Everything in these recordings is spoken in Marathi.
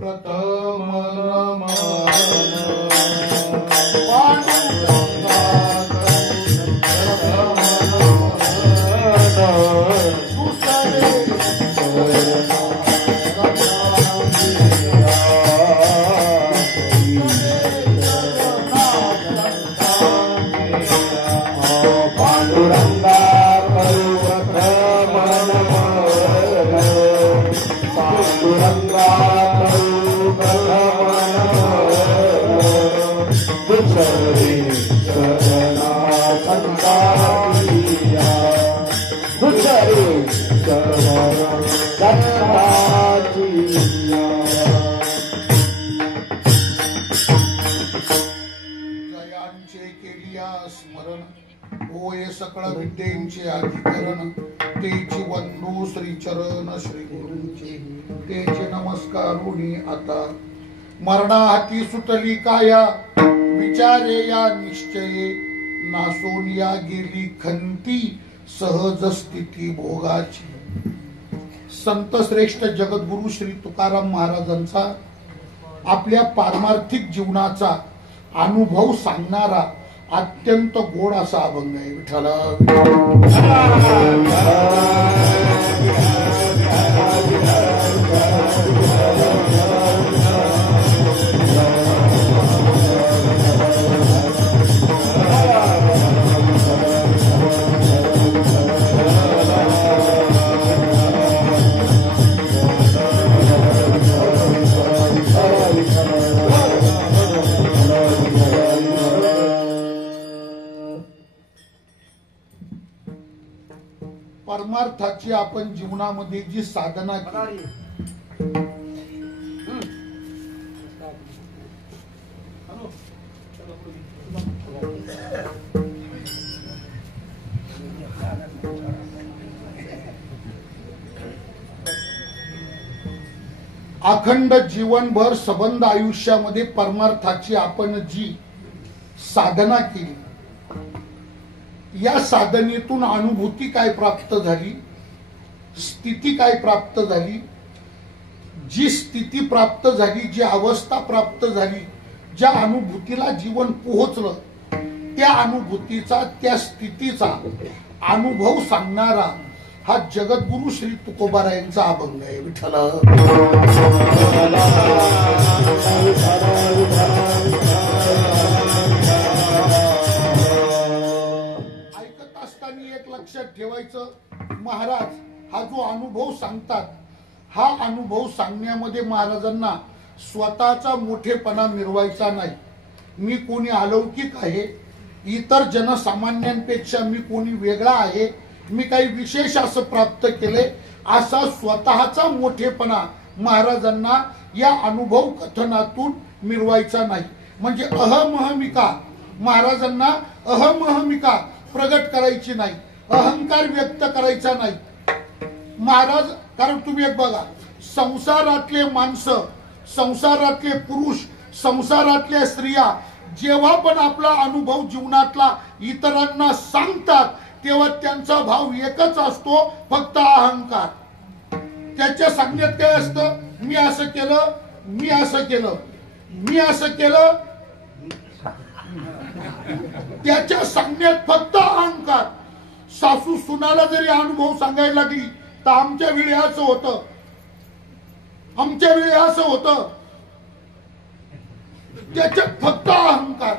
प्रथम नमन सकळ विद्येचे अधिकरण तेची वंदू श्री चरण श्री गुरूंचे तेचे नमस्कारुणी आता मरणा हाती सुटली काया विचारे या निश्चये नासोनिया गेली खंती सहज स्थिती भोगाची। संत श्रेष्ठ जगद्गुरु श्री तुकाराम महाराजांचा आपल्या पारमार्थिक जीवनाचा अनुभव सांगणारा अत्यंत गोड असा अभंग आहे। विठ्ठला परमार्थाची आपण जीवनामध्ये जी साधना केली अखंड जीवनभर सबंध आयुष्यामध्ये परमार्थाची आपण जी साधना केली या साधनेतून अनुभूती काय प्राप्त झाली, स्थिती काय प्राप्त झाली, जी स्थिती प्राप्त झाली, जी अवस्था प्राप्त झाली, ज्या अनुभूतीला जीवन पोहोचलं त्या अनुभूतीचा त्या स्थितीचा अनुभव सांगणारा हा जगद्गुरु श्री तुकोबारायांचा अभंग आहे। विठ्ठला एक लक्षात ठेवायचं, महाराज हा जो अनुभव सांगतात हा अनुभव सांगण्यामध्ये महाराजांना स्वतःचा मोठेपणा मिरवायचा नाही। मी कोणी अलौकिक आहे, इतर जनसामान्यांपेक्षा मी कोणी वेगळा आहे, मी काही विशेष असं प्राप्त केले असा स्वतःचा मोठेपणा महाराजांना या अनुभव कथनातून मिरवायचा नाही। म्हणजे अहमहमिका महाराजांना अहमहमिका प्रगट करायची नाही, अहंकार व्यक्त करायचा नाही महाराज। कारण तुम्ही एक बघा, संसारातले माणसं, संसारातले पुरुष, संसारातल्या स्त्रिया जेव्हा पण आपला अनुभव जीवनातला इतरांना सांगतात तेव्हा त्यांचा भाव एकच असतो, फक्त अहंकार। त्याच्या सांगण्यात काय असतं, मी असं केलं, मी असं केलं, मी असं केलं, त्याच्या सांगण्यात फक्त अहंकार। सासू सुनाला जरी अनुभव सांगायला लागली तर आमच्या वेळी असं होतं, आमच्या वेळी असं होतं, त्याच्यात फक्त अहंकार।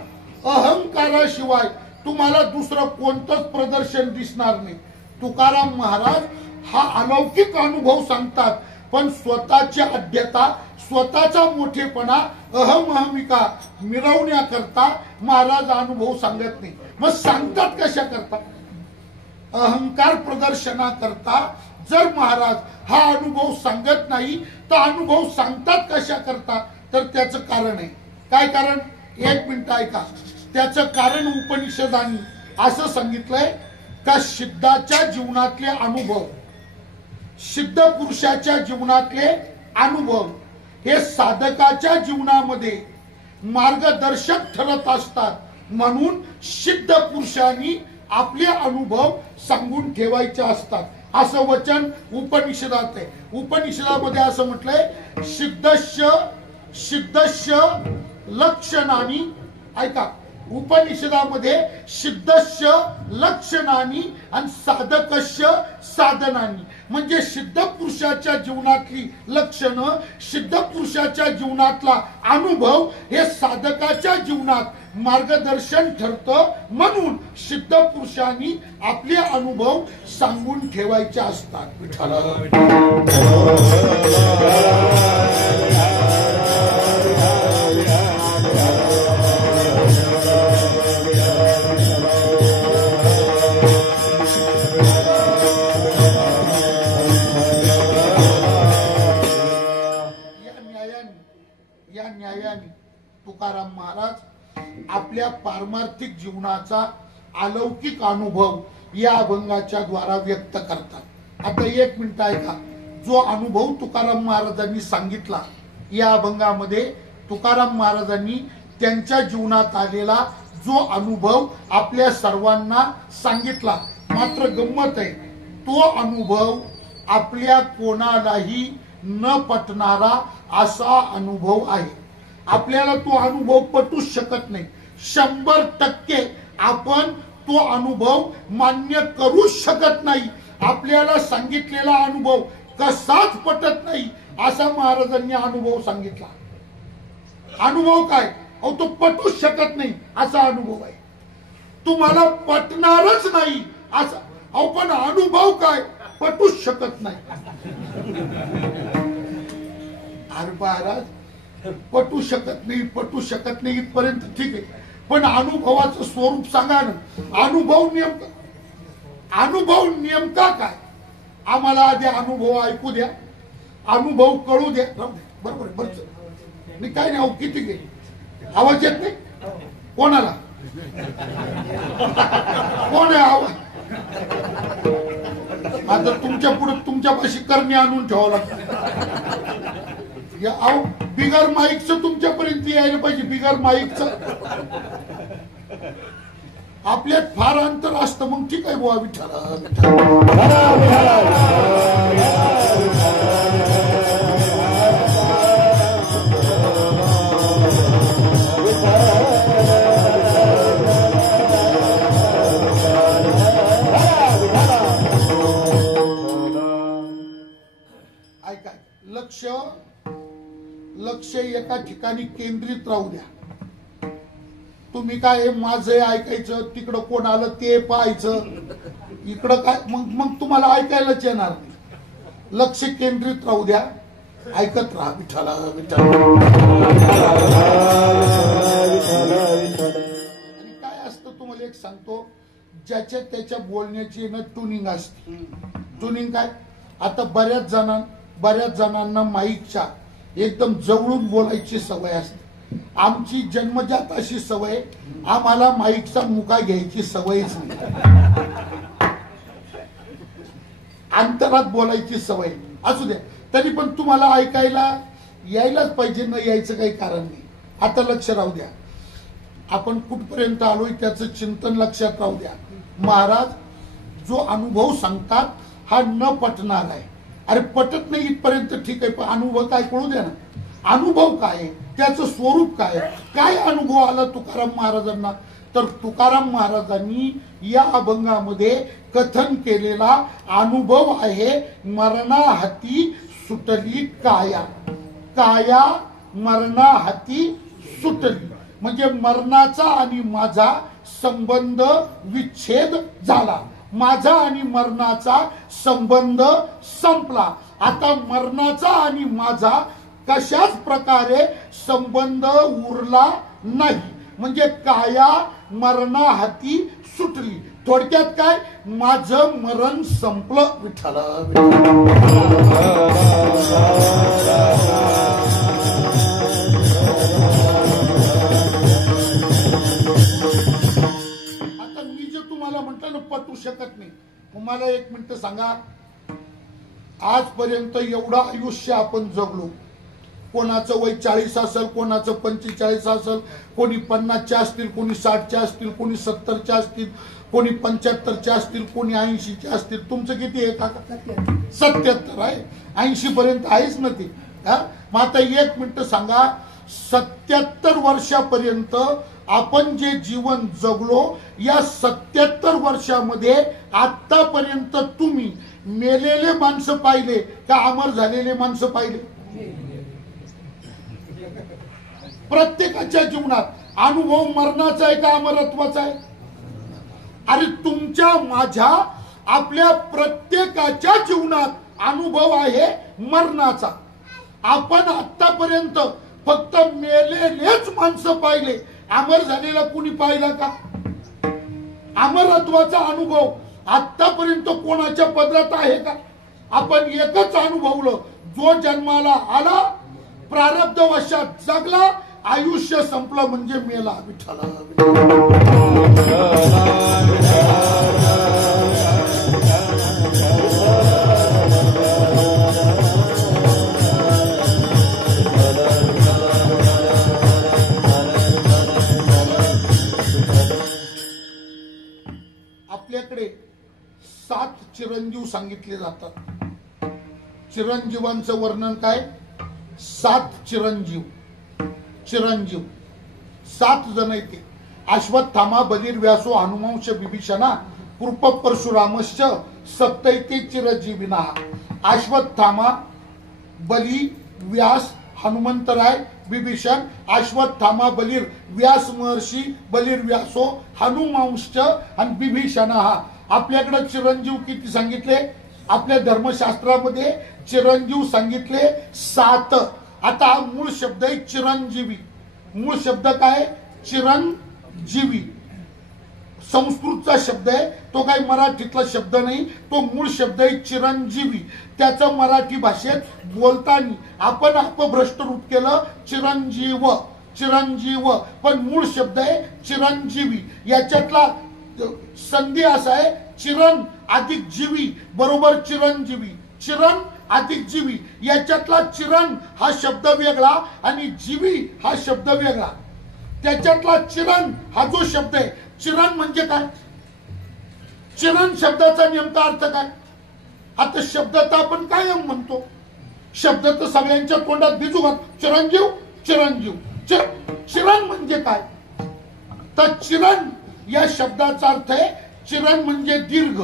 अहंकाराशिवाय तुम्हाला दुसरं कोणतंच प्रदर्शन दिसणार नाही। तुकाराम महाराज हा अलौकिक अनुभव सांगतात, पण स्वतःची अध्यता, स्वतःचा मोठेपणा, अहमहमिका मिरवण्याकरता महाराज अनुभव सांगत नाही। मग सांगतात कशा करता, अहंकार प्रदर्शनाकरता जर महाराज हा अनुभव सांगत नाही तर अनुभव सांगतात कशा करता, तर त्याचं कारण आहे। काय कारण, एक मिनिट ऐका। त्याचं कारण उपनिषदांनी असं सांगितलंय का सिद्धाच्या जीवनातले अनुभव, सिद्ध पुरुषाच्या जीवनातले अनुभव हे साधकाच्या जीवनामध्ये मार्गदर्शक ठरत असतात। म्हणून सिद्ध पुरुषांनी आपले अनुभव सांगून ठेवायचे असतात। असं वचन उपनिषदात आहे. उपनिषदामध्ये असं म्हटलंय सिद्धस्य लक्षणानी, ऐका, उपनिषदामध्ये सिद्धस्य लक्षणानी आणि साधकस्य साधनानी, म्हणजे सिद्ध पुरुषाच्या जीवनातली लक्षणं, सिद्ध पुरुषाच्या जीवनातला अनुभव हे साधकाच्या जीवनात मार्गदर्शन ठरतं. म्हणून सिद्ध पुरुषांनी आपले अनुभव सांगून ठेवायचे असतात. या न्यायाने तुकाराम महाराज आपल्या पारमार्थिक जीवनाचा अलौकिक अनुभव या अभंगाच्या द्वारा व्यक्त करतात. आता एक मिनिट ऐका. जो अनुभव तुकाराम महाराजांनी सांगितला या अभंगामध्ये, तुकाराम महाराजांनी त्यांच्या जीवनात आलेला जो अनुभव आपल्या सर्वांना सांगितला. मात्र गंमत आहे, तो अनुभव आपल्या कोणालाही न पटणारा असा अनुभव आहे. आपल्याला तो अनुभव पटूच शकत नाही. 100% आपण तो अनुभव मान्य करू शकत नाही. आपल्याला सांगितलेला अनुभव कसाच पटत नाही असा महाराजांनी अनुभव सांगितला. अनुभव काय? अहो, तो पटूच शकत नाही असा अनुभव आहे. तुम्हाला पटणारच नाही असा. अहो, पण अनुभव काय? पटूच शकत नाही. अरे महाराज, पटू शकत नाही इथपर्यंत ठीक आहे, पण अनुभवाचं स्वरूप सांगा ना. अनुभव नेमका काय? आम्हाला आधी अनुभव ऐकू द्या, अनुभव कळू द्या. बरोबर आहे, बरं मी काय नाही. किती गेली आवाज येत नाही कोणाला? कोण आहे आवाज? आता तुमच्या पुढे तुमच्यापाशी करणे आणून ठेवावं लागतं. बिगर माईकचं तुमच्यापर्यंत यायला पाहिजे. बिगर माईकचं आपल्यात फार अंतर असतं. मग ठीक आहे बुवा. ऐका, लक्ष एका ठिकाणी केंद्रित राहू द्या. तुम्ही काय माझं ऐकायचं, तिकडं कोण आलं ते पाहायचं, इकडं काय, मग तुम्हाला ऐकायलाच येणार नाही. लक्ष केंद्रित राहू द्या, ऐकत राहा. विठ्ठला विठ्ठला. आणि काय असतं तुम्हाला एक सांगतो, ज्याच्या त्याच्या बोलण्याची ना ट्युनिंग असते. ट्युनिंग काय? आता बऱ्याच जणांना माईकच्या एकदम जवळून बोलायची सवय असते. आमची जन्मजात अशी सवय, आम्हाला माईकचा मुका घ्यायची सवयच नाही. अंतरात बोलायची सवय असू द्या, तरी पण तुम्हाला ऐकायला यायलाच पाहिजे. न यायचं काही कारण नाही. आता लक्ष राहू द्या. आपण कुठपर्यंत आलोय त्याचं चिंतन लक्षात राहू द्या. महाराज जो अनुभव सांगतात हा न पटणार आहे. अरे पटत नाही इथपर्यंत ठीक आहे, पण अनुभव काय कळू द्या ना. अनुभव काय, त्याचं स्वरूप काय अनुभव आला तुकाराम महाराजांना? तर तुकाराम महाराजांनी या अभंगामध्ये कथन केलेला अनुभव आहे, मरणाहाती सुटली काया. काया मरणाहाती सुटली म्हणजे मरणाचा आणि माझा संबंध विच्छेद झाला. माझा आणि मरणाचा संबंध संपला. आता मरणाचा आणि माझा कशाच प्रकारे संबंध उरला नाही. म्हणजे काया मरणाहाती सुटली. थोडक्यात काय? माझं मरण संपलं. विठ्ठला पटू शकत नाही. तुम्हाला एक मिनिट सांगा, आजपर्यंत एवढं आयुष्य आपण जगलो, कोणाचं वय 40 असेल, कोणाचं 45 असेल, कोणी 50च्या असतील, कोणी 60च्या असतील, कोणी 70च्या असतील, कोणी 75च्या असतील, कोणी 80च्या असतील. तुमचं किती आहे काका? 77 आहे. 80 पर्यंत आहेच ना ते. मग आता एक मिनिट सांगा, 77 वर्षापर्यंत आपण जे जीवन जगलो, या 77 वर्षामध्ये आतापर्यंत तुम्ही मेलेले माणसं पाहिले का अमर झालेले माणसं पाहिले? प्रत्येकाच्या जीवनात अनुभव मरणाचा आहे का अमरत्वाचा आहे? अरे तुमच्या माझ्या आपल्या प्रत्येकाच्या जीवनात अनुभव आहे मरणाचा. आपण आतापर्यंत फक्त मेलेलेच माणसं पाहिले, अमर झालेला कुणी पाहिला का? अमरत्वाचा अनुभव आतापर्यंत कोणाच्या पदरात आहे का? आपण एकच अनुभवलं, जो जन्माला आला, प्रारब्धवशात जगला, आयुष्य संपलं म्हणजे मेला. विठ्ठला आपल्याकडे 7 चिरंजीव सांगितले जातात. चिरंजीवांचं वर्णन काय? 7 चिरंजीव. 7 जण येते. अश्वत्थामा, बलीर, व्यासो, हनुमांश, विभीषणा, कृप, परशुरामश्च सप्तैते चिरजीविना. अश्वत्थामा, बली, व्यास, हनुमंतराय, विभीषण, अश्वत्थामा, बलीर, व्यास महर्षी, बलीर, व्यासो, हनुमांश आणि विभीषण. हा आपल्याकडे चिरंजीव किती सांगितले? आपल्या धर्मशास्त्रामध्ये चिरंजीव सांगितले 7. आता हा मूळ शब्द आहे चिरंजीवी. मूळ शब्द काय? चिरंजीवी. संस्कृतचा शब्द आहे तो, काही मराठीतला शब्द नाही. तो मूळ शब्द आहे चिरंजीवी. त्याचं मराठी भाषेत बोलताना आपण अपभ्रष्ट रूप केलं चिरंजीव, चिरंजीव, पण मूळ शब्द आहे चिरंजीवी. याच्यातला संधी असा आहे, चिरण अधिक जीवी बरोबर चिरंजीवी. चिरण अधिक जीवी, याच्यातला चिरण हा शब्द वेगळा आणि जीवी हा शब्द वेगळा. त्याच्यातला चिरण हा जो शब्द आहे, चिरण म्हणजे काय? चिरण शब्दाचा नेमका अर्थ काय? आता शब्द तर आपण काय म्हणतो, शब्द तर सगळ्यांच्या तोंडात भिजू घाल. चिरंजीव, चिरंजीव. चिरण म्हणजे काय? तर चिरण या शब्दाचा अर्थ आहे, चिरण म्हणजे दीर्घ.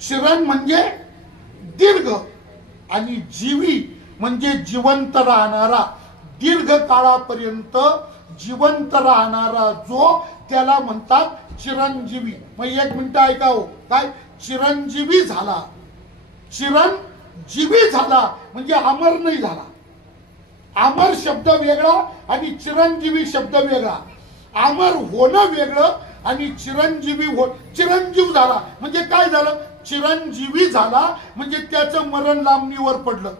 चिरण म्हणजे दीर्घ आणि जीवी म्हणजे जिवंत राहणारा, दीर्घ काळापर्यंत जिवंत राहणारा जो, त्याला म्हणतात चिरंजीवी. मग एक मिनिट ऐका हो, काय? चिरंजीवी झाला. चिरंजीवी झाला म्हणजे अमर नाही झाला. अमर शब्द वेगळा आणि चिरंजीवी शब्द वेगळा. अमर होणं वेगळं आणि चिरंजीवी चिरंजीव झाला म्हणजे काय झालं? चिरंजीवी झाला म्हणजे त्याचं मरण लांबणीवर पडलं.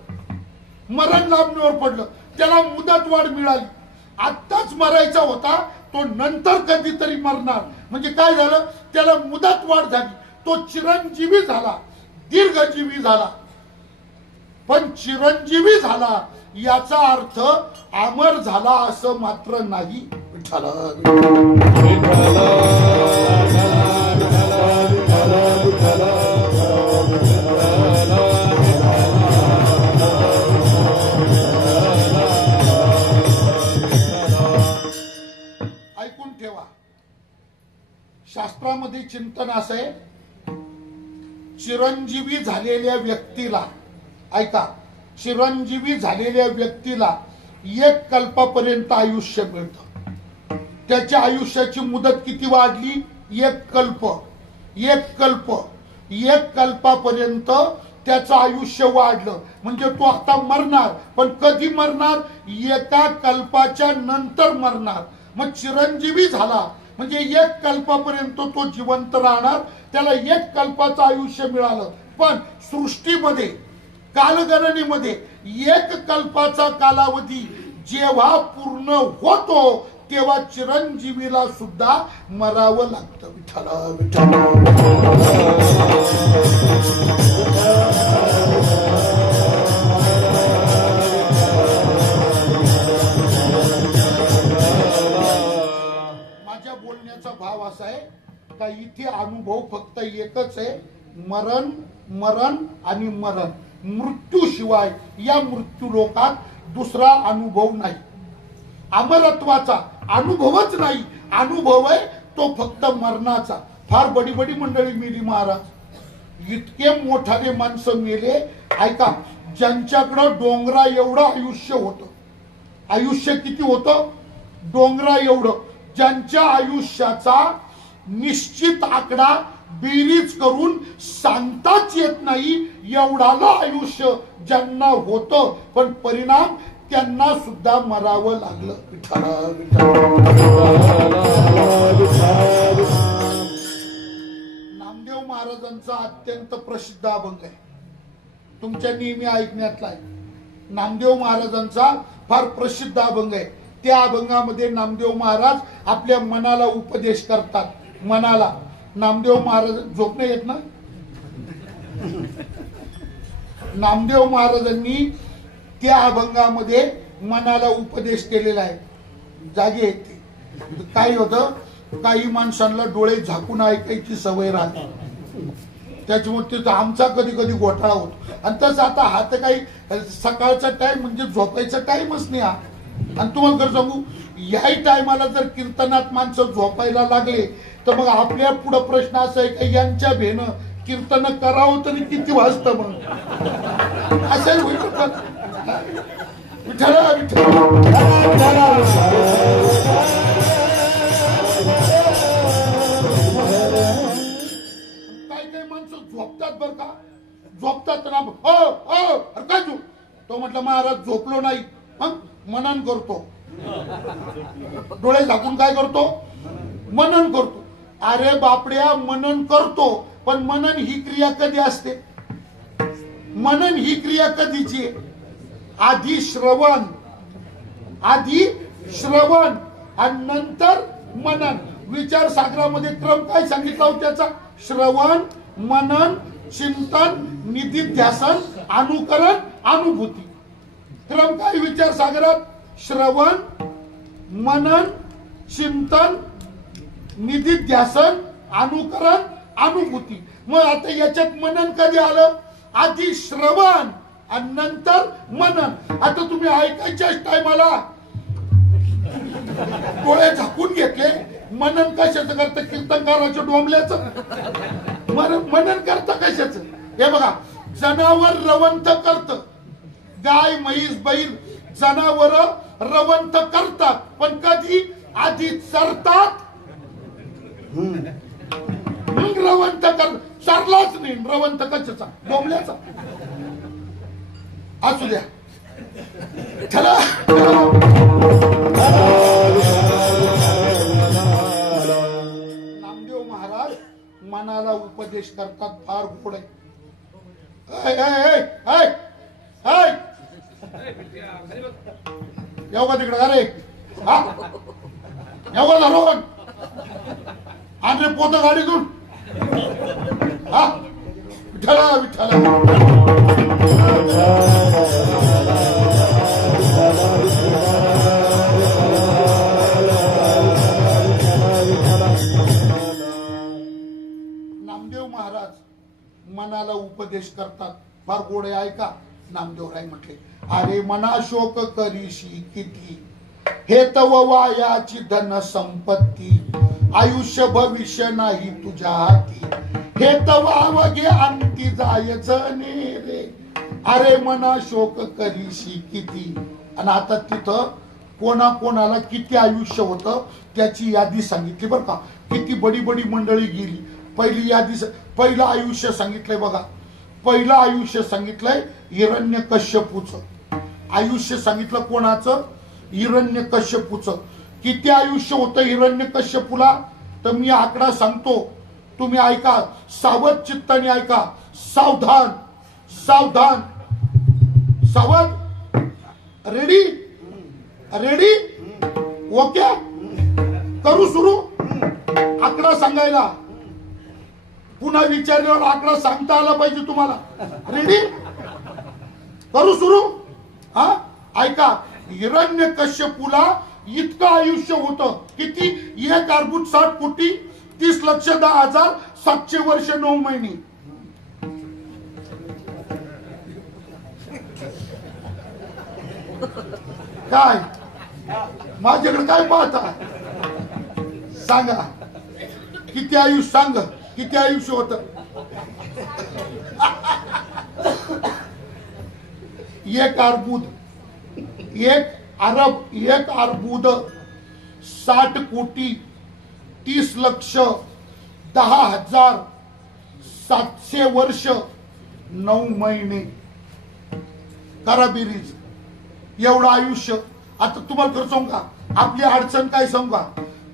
मरण लांबणीवर पडलं, त्याला मुदतवाढ मिळाली. आत्ताच मरायचा होता तो, नंतर कधीतरी मरणार म्हणजे काय झालं? त्याला मुदतवाढ झाली, तो चिरंजीवी झाला, दीर्घजीवी झाला. पण चिरंजीवी झाला याचा अर्थ अमर झाला असं मात्र नाही. ऐकून ठेवा, शास्त्रामध्ये चिंतन असं आहे, चिरंजीवी झालेल्या व्यक्तीला, ऐका, चिरंजीवी झालेल्या व्यक्तीला 1 कल्पापर्यंत आयुष्य मिळतं. त्याच्या आयुष्याची मुदत किती वाढली? 1 कल्प. 1 कल्पापर्यंत त्याचं आयुष्य वाढलं म्हणजे तो आता मरणार, पण कधी मरणार? 1 कल्पाच्या नंतर मरणार. मग चिरंजीवी झाला म्हणजे 1 कल्पापर्यंत तो जिवंत राहणार, त्याला 1 कल्पाचं आयुष्य मिळालं. पण सृष्टीमध्ये, कालगणनेमध्ये 1 कल्पाचा कालावधी जेव्हा पूर्ण होतो तेव्हा चिरंजीवीला सुद्धा मरावं लागतं. विठ्ठला विठ्ठला. का इथे अनुभव फक्त एकच आहे, मरण मरण आणि मरण. मृत्यूशिवाय या मृत्यू लोकात दुसरा अनुभव नाही. अमरत्वाचा अनुभवच नाही. अनुभव आहे तो फक्त मरणाचा. फार बडी बडी मंडळी मेली महाराज. इतके मोठाले माणसं मेले. ऐका, ज्यांच्याकडं डोंगरा एवढं आयुष्य होतं. आयुष्य किती होतं? डोंगरा एवढं. ज्यांच्या आयुष्याचा निश्चित आकडा बेरीज करून सांगताच येत नाही, एवढाला आयुष्य ज्यांना होतं, पण परिणाम त्यांना सुद्धा मरावं लागलं. नामदेव महाराजांचा अत्यंत प्रसिद्ध अभंग आहे, तुमच्या नेहमी ऐकण्यातला आहे. नामदेव महाराजांचा फार प्रसिद्ध अभंग आहे. त्या अभंगामध्ये नामदेव महाराज आपल्या मनाला उपदेश करतात. मनाला नामदेव महाराज झोपणे येत ना. नामदेव महाराजांनी त्या अभंगामध्ये मनाला उपदेश केलेला आहे. जागे येते. काय होतं, काही माणसांना डोळे झाकून ऐकायची सवय राहते, त्याच्यामुळे तिथं आमचा कधी कधी घोटाळा होतो. आणि तसं आता हा तर काही सकाळचा टाइम म्हणजे झोपायचा टाइमच नाही हा. आणि तुम्हाला खरं सांगू, याही टायमाला जर कीर्तनात माणसं झोपायला लागले तर मग आपल्या पुढे प्रश्न असा आहे की यांच्या भेनं कीर्तन करावं तरी किती वाजतं मग. असं होईल. विठ्ठल काय माणसं झोपतात बर का, झोपतात ना. काय तू? तो म्हटलं महाराज झोपलो नाही, मग मनन करतो. डोळे झाकून काय करतो? मनन करतो. अरे बापड्या, मनन करतो, पण मनन ही क्रिया कधी असते? मनन ही क्रिया कधीची? आधी श्रवण, आधी श्रवण आणि नंतर मनन. विचार सागरामध्ये क्रम काय सांगितला होता त्याचा? श्रवण, मनन, चिंतन, निधिध्यासन, अनुकरण, अनुभूती. क्रम काय विचार सागरात? श्रवण, मनन, चिंतन, निधिध्यासन, अनुकरण, अनुभूती. मग आता याच्यात मनन कधी आलं? आधी श्रवण आणि नंतर मनन. आता तुम्ही ऐकायच्याच टायमाला डोळे झाकून घेतले, मनन कशाचं करतं? कीर्तनकाराच्या डोंबल्याचं. मनन करतं कशाचं? हे बघा, जनावर रवंथ करत, गाय म्हैस बैल जनावर रवंथ करतात, पण कधी? आधी चरतात, मग रवंथ कर. चरलाच नाही, रवंथ कशाचा? डोंबल्याचा. असू द्या. चला, नामदेव महाराज मनाला उपदेश करतात. फार गोड आहे. येऊ का तिकडे? अरे हा, येऊ का धरून आणि पोत गाडीतून. हा, विठ्ठला विठ्ठला. नामदेव महाराज मनाला उपदेश करतात. फार गोड आहे. ऐका, नामदेवराय म्हटले, अरे मना शोक करीशी किती, हे तव वायाची धन संपत्ती, आयुष्य भविष्य नाही तुझ्या हाती, हे तव अवघे अंती जायचं रे. अरे मना शोक करीशी किती. आणि आता तिथं कोणाकोणाला किती आयुष्य होतं त्याची यादी सांगितली बर का. किती बडी बडी मंडळी गेली. पहिली यादी, पहिलं आयुष्य सांगितलंय बघा. पहिलं आयुष्य सांगितलंय हिरण्यकश्यपूचं. आयुष्य सांगितलं कोणाचं? हिरण्यकश्यपूचं. किती आयुष्य होतं हिरण्यकश्यपूला? तर मी आकडा सांगतो, तुम्ही ऐका, सावध चित्ताने ऐका. सावधान, सावधान, सावध. Ready, ready, okay. करू सुरू आकडा सांगायला. पुन्हा विचारल्यावर आकडा सांगता आला पाहिजे तुम्हाला. रेडी, करू सुरू. हा, ऐका. हिरण्यकश्यपूला इतकं आयुष्य होतं. किती? 1 अर्बुद 60 कोटी 30,10,700 वर्ष 9 महिने. काय माझ्याकडे काय पाहता? सांगा किती आयुष्य, सांग किती आयुष्य होत? एक अर्बुद 60 कोटी 30,10,700 वर्ष 9 महिने. करा बेरीज. एवढं आयुष्य. आता तुम्हाला खरं सांगू का, आपली अडचण काय सांगू का,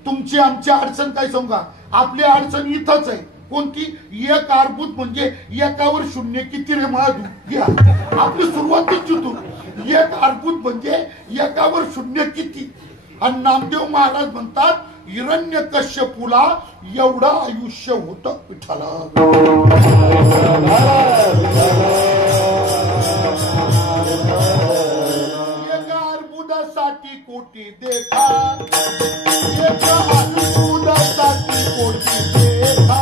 तुमची आमची अडचण काय सांगू का, आपली अडचण इथंच आहे. कोणती? एक अर्बुद म्हणजे एकावर शून्य किती रे महादेव. घ्या आपली सुरुवातच तिथून. एक अर्बुद म्हणजे एकावर शून्य किती. आणि नामदेव महाराज म्हणतात हिरण्यकश्यपूला एवढं आयुष्य होतं. विठ्ठला एका अर्बुदासाठी कोटी देखा, एका अर्बुदासाठी कोटी देखा.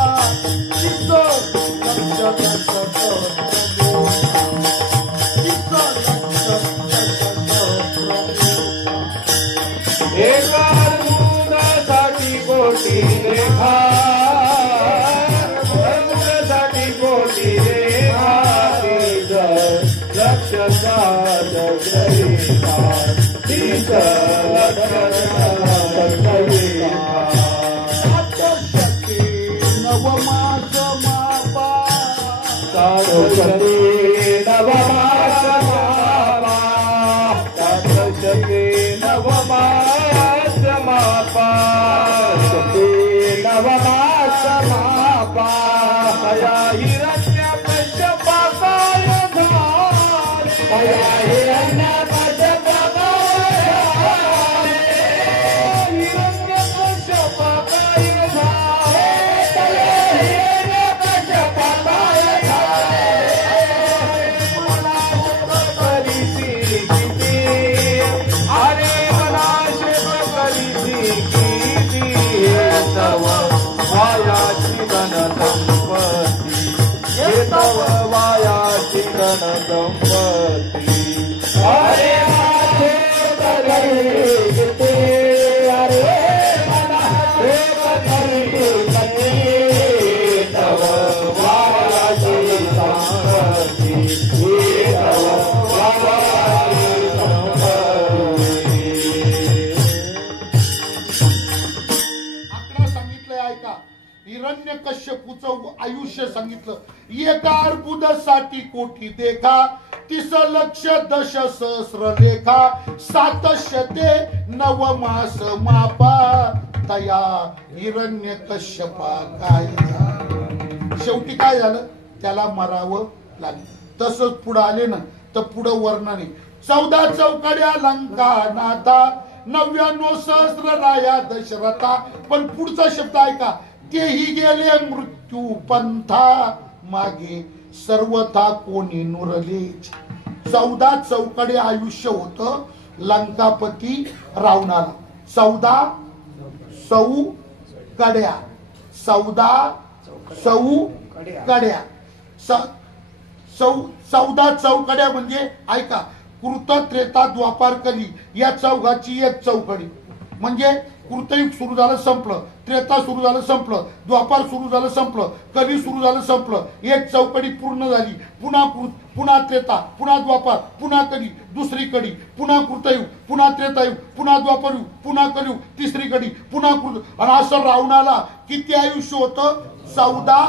कोटी देखा, साठी कोटी देखा. लक्ष नवमास मापा, नवमास मापा, नवमास मापा, नवमास मापा. या हिरण्यकश्यपाय झाले, या हिरण्यकश्यपाय झाले, हिरण्यकश्यपाय झाले, हिरण्यकश्यपाय झाले. मला करीती किती, अरे मला करीती किती. तव वायाची गण संपत्ती, तव वायाची गण संपत्ती. अरे माझे करीते, अरे मला करीते, तव वायाची संपत्ती, तव वायाची संपत्ती. आकडा सांगितलंय ऐका. हिरण्यकश्यपूचं आयुष्य सांगितलं. एका अर्बुदासाठी कोटी देखा, 30,10,700 लेखा. 700 नवमास मापा, तया हिरण्यकश्यपा काय झालं. शेवटी काय झालं, त्याला मरावं लागलं. तसंच पुढे आले ना तर पुढे वर्णने 14 चौकड्या लंका नाथा, 99 सहस्र राया दशरथा. पण पुढचा शब्द ऐका, तेही गेले मृत्यू पंथा, मागे सर्वथा कोणी नुरले. 14 चौकडे आयुष्य होतं लंकापती रावणाला. 14 कड्या, 14 कड्या, 14 चौकड्या म्हणजे ऐका, कृत त्रेता द्वापार कली या चौघाची एक चौकडी. म्हणजे कृतयुग सुरू झालं संपलं, त्रेता सुरू झालं संपलं, द्वापार सुरू झालं संपलं, कली सुरू झालं संपलं. एक चौकडी पूर्ण झाली. पुन्हा त्रेता, पुन्हा द्वापार, पुन्हा कली, दुसरी कडी, पुन्हा कृतयुग, पुन्हा त्रेतायुग, पुन्हा द्वापारयुग, पुन्हा कलियुग, तिसरी कडी, पुन्हा कृत. आणि असं रावणाला किती आयुष्य होतं? 14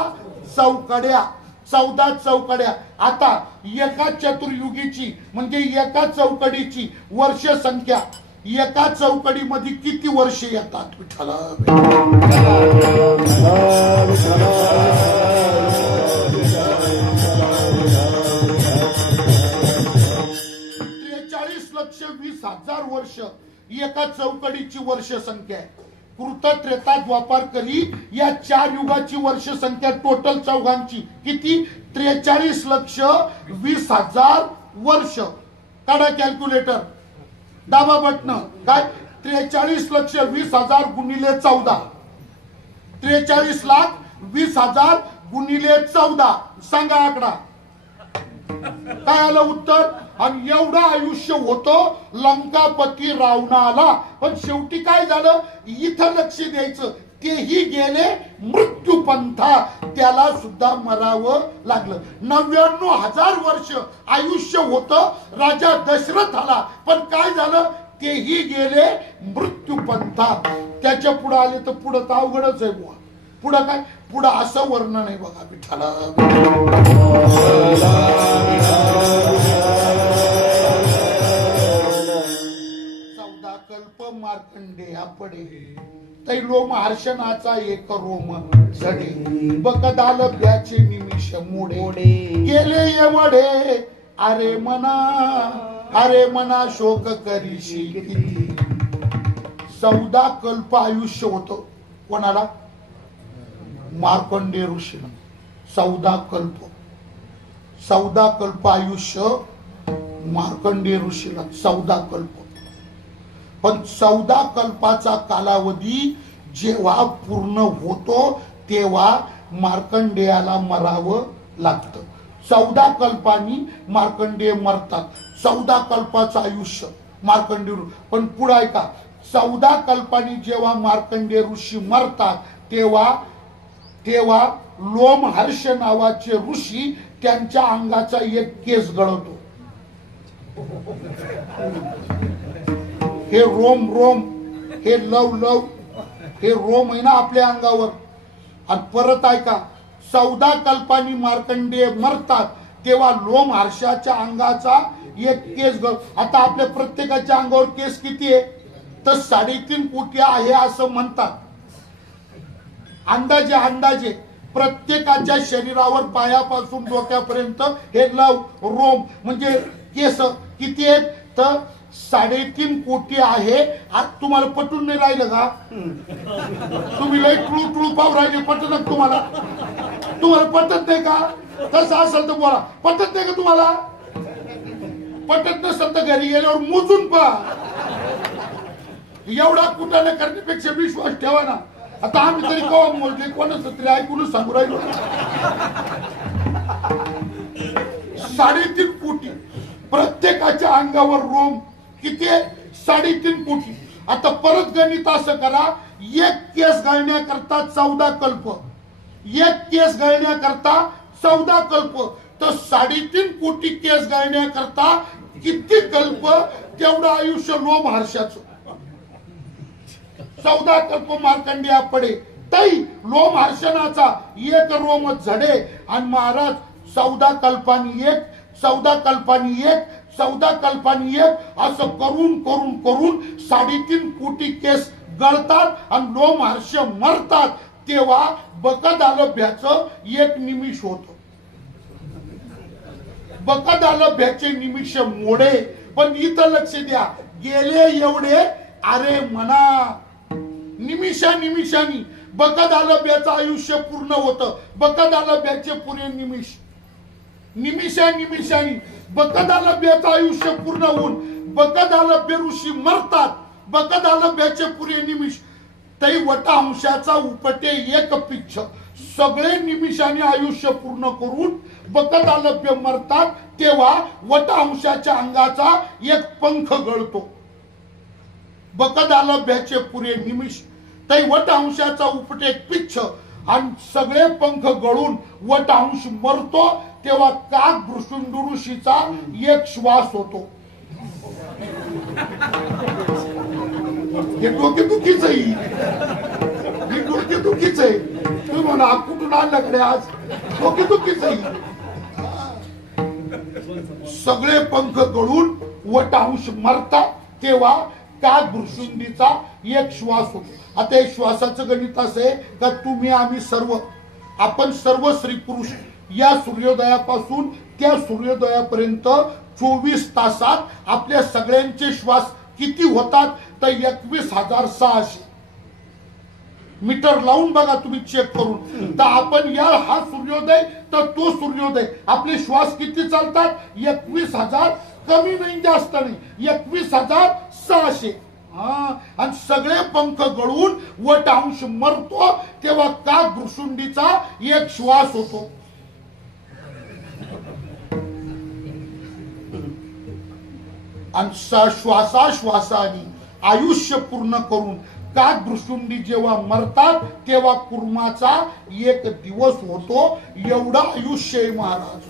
चौकड्या. 14 चौकड्या. आता एका चतुर्युगीची म्हणजे एका चौकडीची वर्ष संख्या, एका चौकडीमध्ये किती वर्षे येतात? विठ्ठला 43,20,000 वर्ष एका चौकडीची वर्ष संख्या आहे. कृत त्रेता द्वापार कली या 4 युगाची वर्ष संख्या टोटल चौघांची किती? 43,20,000 वर्ष. काढा कॅल्क्युलेटर, दाबा बटन. काय? 43,20,000 गुणिले 14 43,20,000 गुणिले 14 सांगा आकडा काय आलं उत्तर. आणि एवढं आयुष्य होतं लंकापती रावणाला. पण शेवटी काय झालं इथं लक्ष द्यायचं. तेही गेले मृत्यूपंथा, त्याला सुद्धा मरावं लागलं. 99,000 वर्ष आयुष्य होतं राजा दशरथाला. पण काय झालं तेही गेले मृत्यूपंथा. त्याच्या पुढे आले तर पुढं तर अवघडच आहे बुवा. पुढं काय पुढं असं वर्णन आहे बघा विठ्ठला. 14 कल्प मार्कंडेया पडे तैलोम हर्षणाचा एक रोम झडे बकदाल ब्याचे निमिष मोडे गेले एवढे अरे मना शोक करीशी किती. 14 कल्प आयुष्य होतं कोणाला मार्कंडेय ऋषीला. 14 कल्प आयुष्य मार्कंडेय ऋषीला. 14 कल्प. पण 14 कल्पाचा कालावधी जेव्हा पूर्ण होतो तेव्हा मार्कंडेयाला मरावं लागतं. 14 कल्पांनी मार्कंडेय मरतात. 14 कल्पाचं आयुष्य मार्कंडेय. पण पुढे ऐका 14 कल्पांनी जेव्हा मार्कंडेय ऋषी मरतात तेव्हा लोमहर्ष नावाचे ऋषी त्यांच्या अंगाचा एक केस गळवतो. हे रोम हे लव हे रोम आहे ना आपल्या अंगावर. आणि परत ऐका 14 कल्पांनी मार्कंडेय मरतात तेव्हा लोमहर्षाच्या अंगाचा एक केस गळ. आता आपल्या प्रत्येकाच्या अंगावर केस किती आहे तर 3.5 कोटी आहे असं म्हणतात. अंदाजे प्रत्येकाच्या शरीरावर पायापासून डोक्यापर्यंत हे लव रोम म्हणजे केस किती आहेत तर 3.5 कोटी आहे. आज तुम्हाला पटून नाही राहिलं का तुम्ही लई टुळू पाव राहिले. पटत तुम्हाला पटत नाही का. कसं असेल तर बोला. पटत नाही का तुम्हाला. पटत नसेल तर घरी गेल्यावर मोजून पहा. एवढा कुटाने करण्यापेक्षा विश्वास ठेवा ना. आता आम्ही तरी कवा मोजले कोणाच तरी ऐकूनच सांगू राहिलो. 3.5 कोटी प्रत्येकाच्या अंगावर रोम किती आहे 3.5 कोटी. आता परत गणित असं करा एक केस गळण्याकरता 14 कल्प. एक केस गळण्याकरता 14 कल्प तर 3.5 कोटी केस गळण्याकरता किती कल्प तेवढं आयुष्य लोमहर्षाचं. 14 कल्प मार्कंडेया पडे तै लोमहर्षणाचा एक रोम झडे. आणि महाराज 14 कल्पांनी एक 14 कल्पांनी एक असं करून 3.5 कोटी केस गळतात आणि लोमहर्ष मरतात. तेव्हा बकद आलभ्याचं एक निमिष होत. बकद आलभ्याचे निमिष मोडे. पण इथं लक्ष द्या गेले एवढे अरे म्हणा निमिषानी बकद आलभ्याचं आयुष्य पूर्ण होतं. बकद आलभ्याचे पुरे निमिषानी बकद आलभ्याचं आयुष्य पूर्ण होऊन बकद आलभ्य ऋषी मरतात. बकद आलभ्याचे पुरे निमिष तै वटा अंशाचा उपटे एक पिच्छ. सगळे निमिषाने आयुष्य पूर्ण करून बकद आलभ्य मरतात तेव्हा वटा अंशाच्या अंगाचा एक पंख गळतो. बकद आलभ्याचे पुरे निमिष तै वटा अंशाचा उपटे एक पिच्छ. आणि सगळे पंख गळून वटा अंश मरतो तेव्हा काक भृशुंड ऋषीचा एक श्वास होतो. हे डोकेदुखीच आहे. तुम्ही म्हणा कुठून आणल्याकडे आज डोकेदुखीच आहे. सगळे पंख गळून वटांश मरतात तेव्हा काक भृशुंडीचा एक श्वास होतो. आता एक श्वासाचं गणित असं आहे का आपण सर्व स्त्री पुरुष या सूर्योदयापासून त्या सूर्योदयापर्यंत 24 तासात आपल्या सगळ्यांचे श्वास किती होतात तर 21,600 मीटर लावून बघा तुम्ही चेक करून. तर आपण हा सूर्योदय तर तो सूर्योदय आपले श्वास किती चालतात 21,000 कमी नाही जास्त नाही 21,600. आणि सगळे पंख गळून वट अंश मरतो तेव्हा का भ्रुशुंडीचा एक श्वास होतो. आणि श्वासाश्वासाने आयुष्य पूर्ण करून का भ्रुशुंडी जेव्हा मरतात तेव्हा कुर्माचा एक दिवस होतो. एवढं आयुष्य आहे महाराज.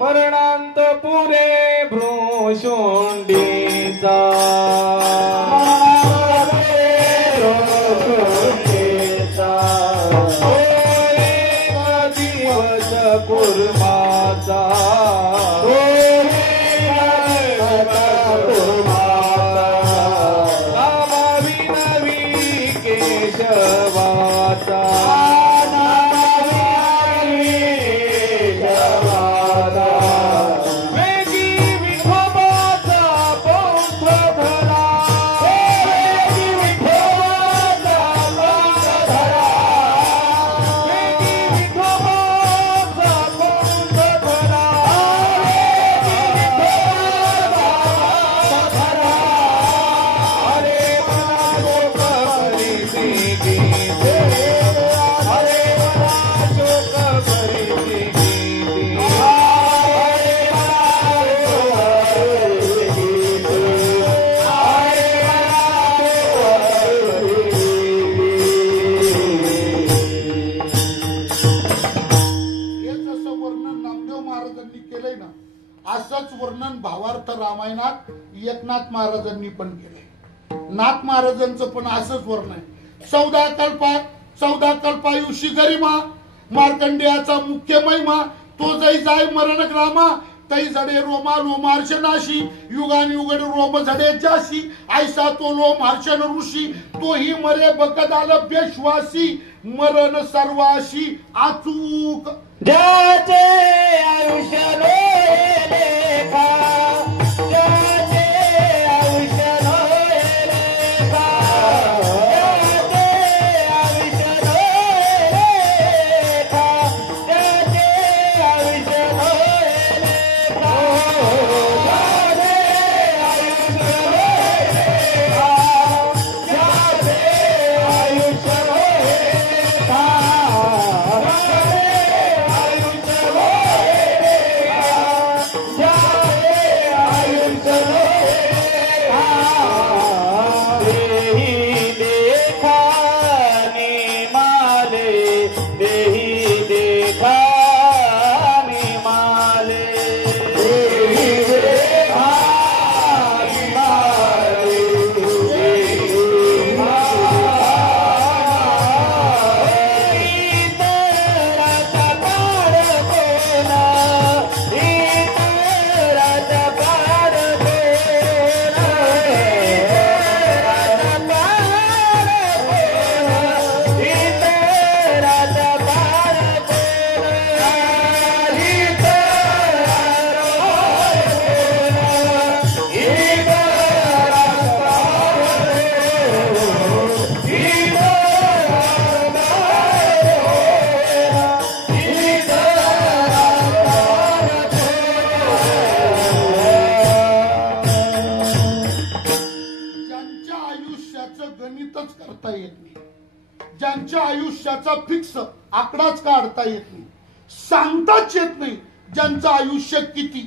मरणांत पुरे भ्रुशुंडीचा कुर्माचा नामावी नवी केशवाचा वेगी विठोबाचा पंथ धरा वेगी विठोबाचा पंथ धरा वेगी विठोबाचा पंथ धरा वेगी विठोबाचा धरा अरे माझो कबरीची गीते अरे माझो कबरीची गीते हे जसं वर्णन नामदेव महाराजांनी केलंय ना असंच वर्णन भावार्थ रामायणात एकनाथ महाराजांनी पण केलंय. नाथ महाराजांचं पण असंच वर्णन आहे. 14 कल्पायुषी गरिमा मार्कंडेयाचा मुख्य महिमा तो जै जाय मरण ग्रामा तै झडे रोमा लोमार्शनाशी युगान युगड रोम झडे जाशी ऐसा तो लोमार्शन ऋषी तोही मरे बकदाल बेश्वासी मरण सर्वाशी अचूक ज्याचे आयुष्य लेखा ज्याचे आयुष्य लेखा ज्याचे आयुष्य लेखा ज्याचे आयुष्य लेखा ज्याचे आयुष्य लेखा ज्याचे आयुष्य लेखा गणितच करता येत नाही, ज्यांच्या आयुष्याचा फिक्स आकडाच काढता येत नाही, सांगताच येत नाही ज्यांचं आयुष्य किती,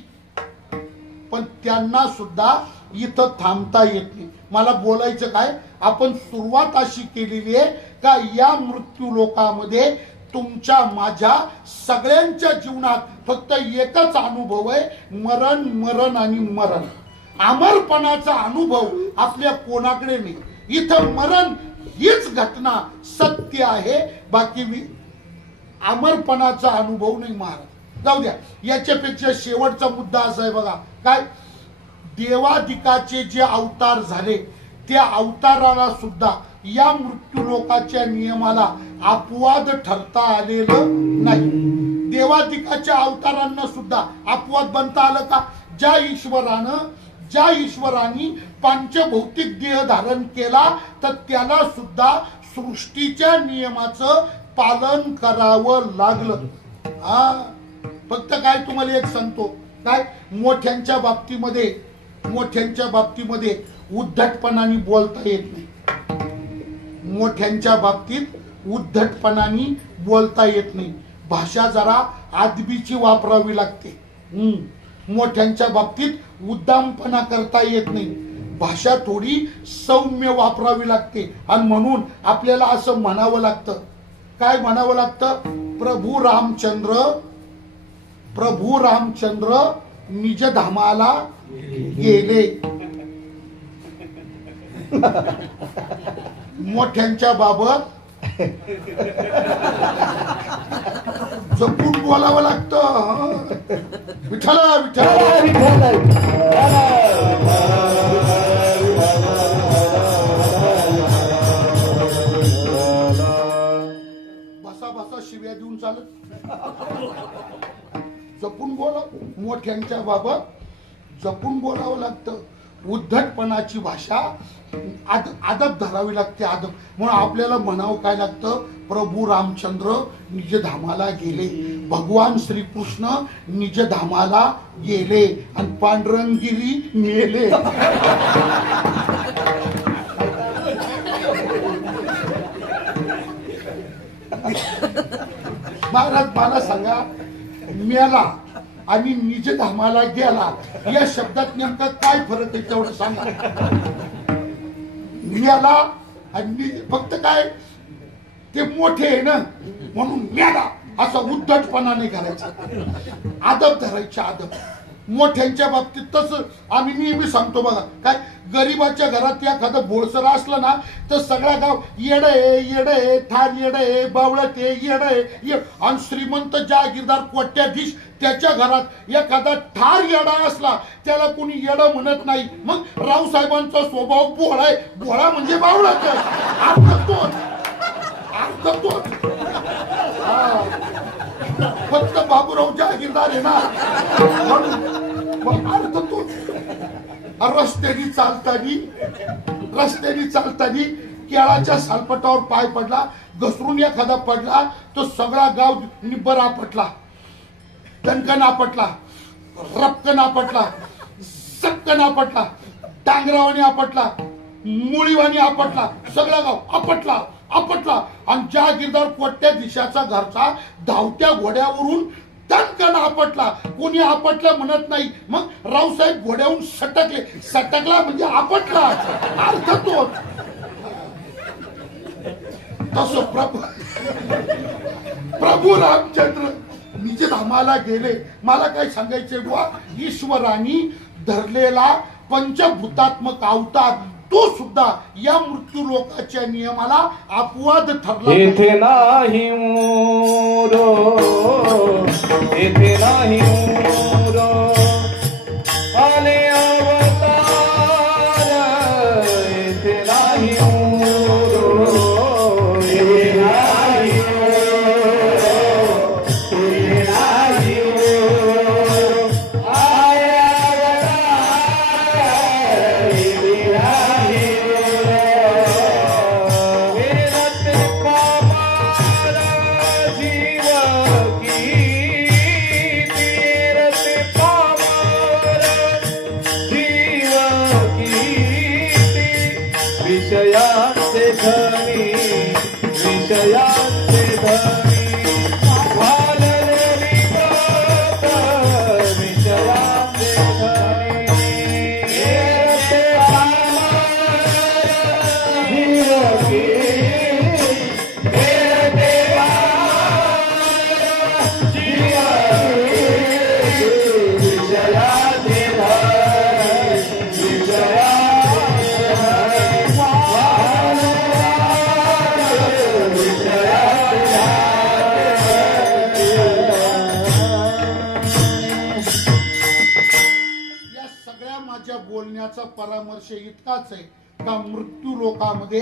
पण त्यांना सुद्धा इथं थांबता येत नाही. मला बोलायचं काय, आपण सुरुवात अशी केलेली आहे का या मृत्यू लोकामध्ये तुमच्या माझ्या सगळ्यांच्या जीवनात फक्त एकच अनुभव आहे, मरण मरण आणि मरण. अमरपणाचा अनुभव आपल्या कोणाकडे नाही. इथं मरण हीच घटना सत्य आहे, बाकी अमरपणाचा अनुभव नाही. महाराज जाऊ द्या, याच्यापेक्षा शेवटचा मुद्दा असा आहे बघा, काय देवादिकाचे जे अवतार झाले त्या अवताराला सुद्धा या मृत्यू लोकाच्या नियमाला अपवाद ठरता आलेलं नाही. देवादिकाच्या अवतारांना सुद्धा अपवाद बनता आलं का? ज्या ईश्वराने पंचभौतिक देह धारण केला तर त्याला सुद्धा सृष्टीच्या नियमाचं पालन करावं लागलं. हा फक्त काय तुम्हाला एक सांगतो, काय मोठ्यांच्या बाबतीमध्ये उद्धटपणाने बोलता येत नाही. मोठ्यांच्या बाबतीत उद्धटपणाने बोलता येत नाही. भाषा जरा आदबीची वापरावी लागते. मोठ्यांच्या बाबतीत उद्दामपणा करता येत नाही. भाषा थोडी सौम्य वापरावी लागते. आणि म्हणून आपल्याला असं म्हणावं लागतं. काय म्हणावं लागतं? प्रभू रामचंद्र निजधामाला गेले. मोठ्यांच्या बाबत जपून बोलावं लागतं. विठ्ठल बसा शिव्या देऊन चालत. जपून बोला. मोठ्यांच्या बाबत जपून बोलावं लागतं. उद्धटपणाची भाषा आदब धरावी लागते. आदब म्हणून आपल्याला म्हणावं काय लागतं? प्रभू रामचंद्र निजधामाला गेले. भगवान श्रीकृष्ण निजधामाला गेले आणि पांडुरंगिरी मेले. महाराज मला सांगा, मेला आणि निजधामाला गेला या शब्दात नेमका काय फरक आहे तेवढं सांगा. मेला आणि फक्त काय ते मोठे आहे ना म्हणून मेला असं उद्धटपणा नाही करायचा. आदब धरायचे. आदब मोठ्यांच्या बाबतीत तसं आम्ही नेहमी सांगतो बघा. काय गरीबाच्या घरात एखादं बोळसर असलं ना तर सगळा गाव येडे ठार येडे बावळते येडे. आणि श्रीमंत जागीरदार कोट्याधीश त्याच्या घरात एखादा ठार येडा असला त्याला कोणी येडं म्हणत नाही. मग रावसाहेबांचा स्वभाव भोळा आहे. भोळा म्हणजे बावळाच. अर्थ तोच. फक्त बाबूराव जागीरदार आहे ना म्हणून अर्थ तोच. रस्त्याने चालतानी केळाच्या सालपटावर पाय पडला, घसरून एखादा पडला तो सगळा गाव निब्बर आपटला. दणकन आपटला, रपकन आपटला, सक्कन आपटला, डांगरावाने आपटला, मुळीवाने आपटला. सगळा गाव आपटला. आणि जागीरदार कोट्याधीशाचा घरचा धावत्या घोड्यावरून दणकन आपटला. कोणी आपटलं म्हणत नाही. मग रावसाहेब घोड्यावरून सटकला म्हणजे आपटला. अर्थ तोच. तसं प्रभू रामचंद्र निजधामाला गेले. मला काय सांगायचंय बुवा, ईश्वराने धरलेला पंचभूतात्मक अवतार तो सुद्धा या मृत्यू लोकाच्या नियमाला अपवाद ठरला. येथे नाही मोरो, येथे नाही मोरो, आले अवतार. येथे नाही मोरो, येथे नाही मोरो, येथे नाही मोरो, आले अवतार. येथे नाही विषयांचे धनी, विषयांचे धनी, वाललेली प्रत, विषयांचे धनी. येते पामर जीव कीर्ती, येते पामर जीव कीर्ती, विषयांचे धनी, विषयांचे बोलण्याचा परामर्श इतकाच आहे का मृत्यू लोकामध्ये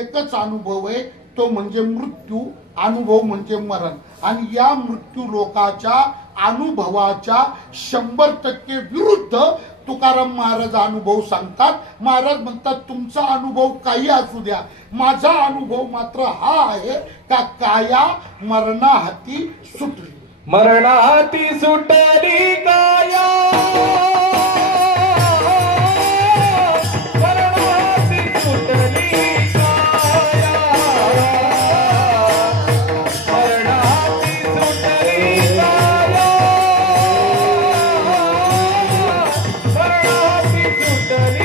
एकच अनुभव आहे, तो म्हणजे मृत्यू. अनुभव म्हणजे मरण. आणि या मृत्यू लोकाच्या अनुभवाच्या 100% विरुद्ध तुकाराम महाराज अनुभव सांगतात. महाराज म्हणतात तुमचा अनुभव काही असू द्या, माझा अनुभव मात्र हा आहे का काया मरणाहाती सुटली. मरणाहाती सुटली काया, मरणाहाती सुटली काया, मरणाहाती सुटली काया, मरणाहाती सुटली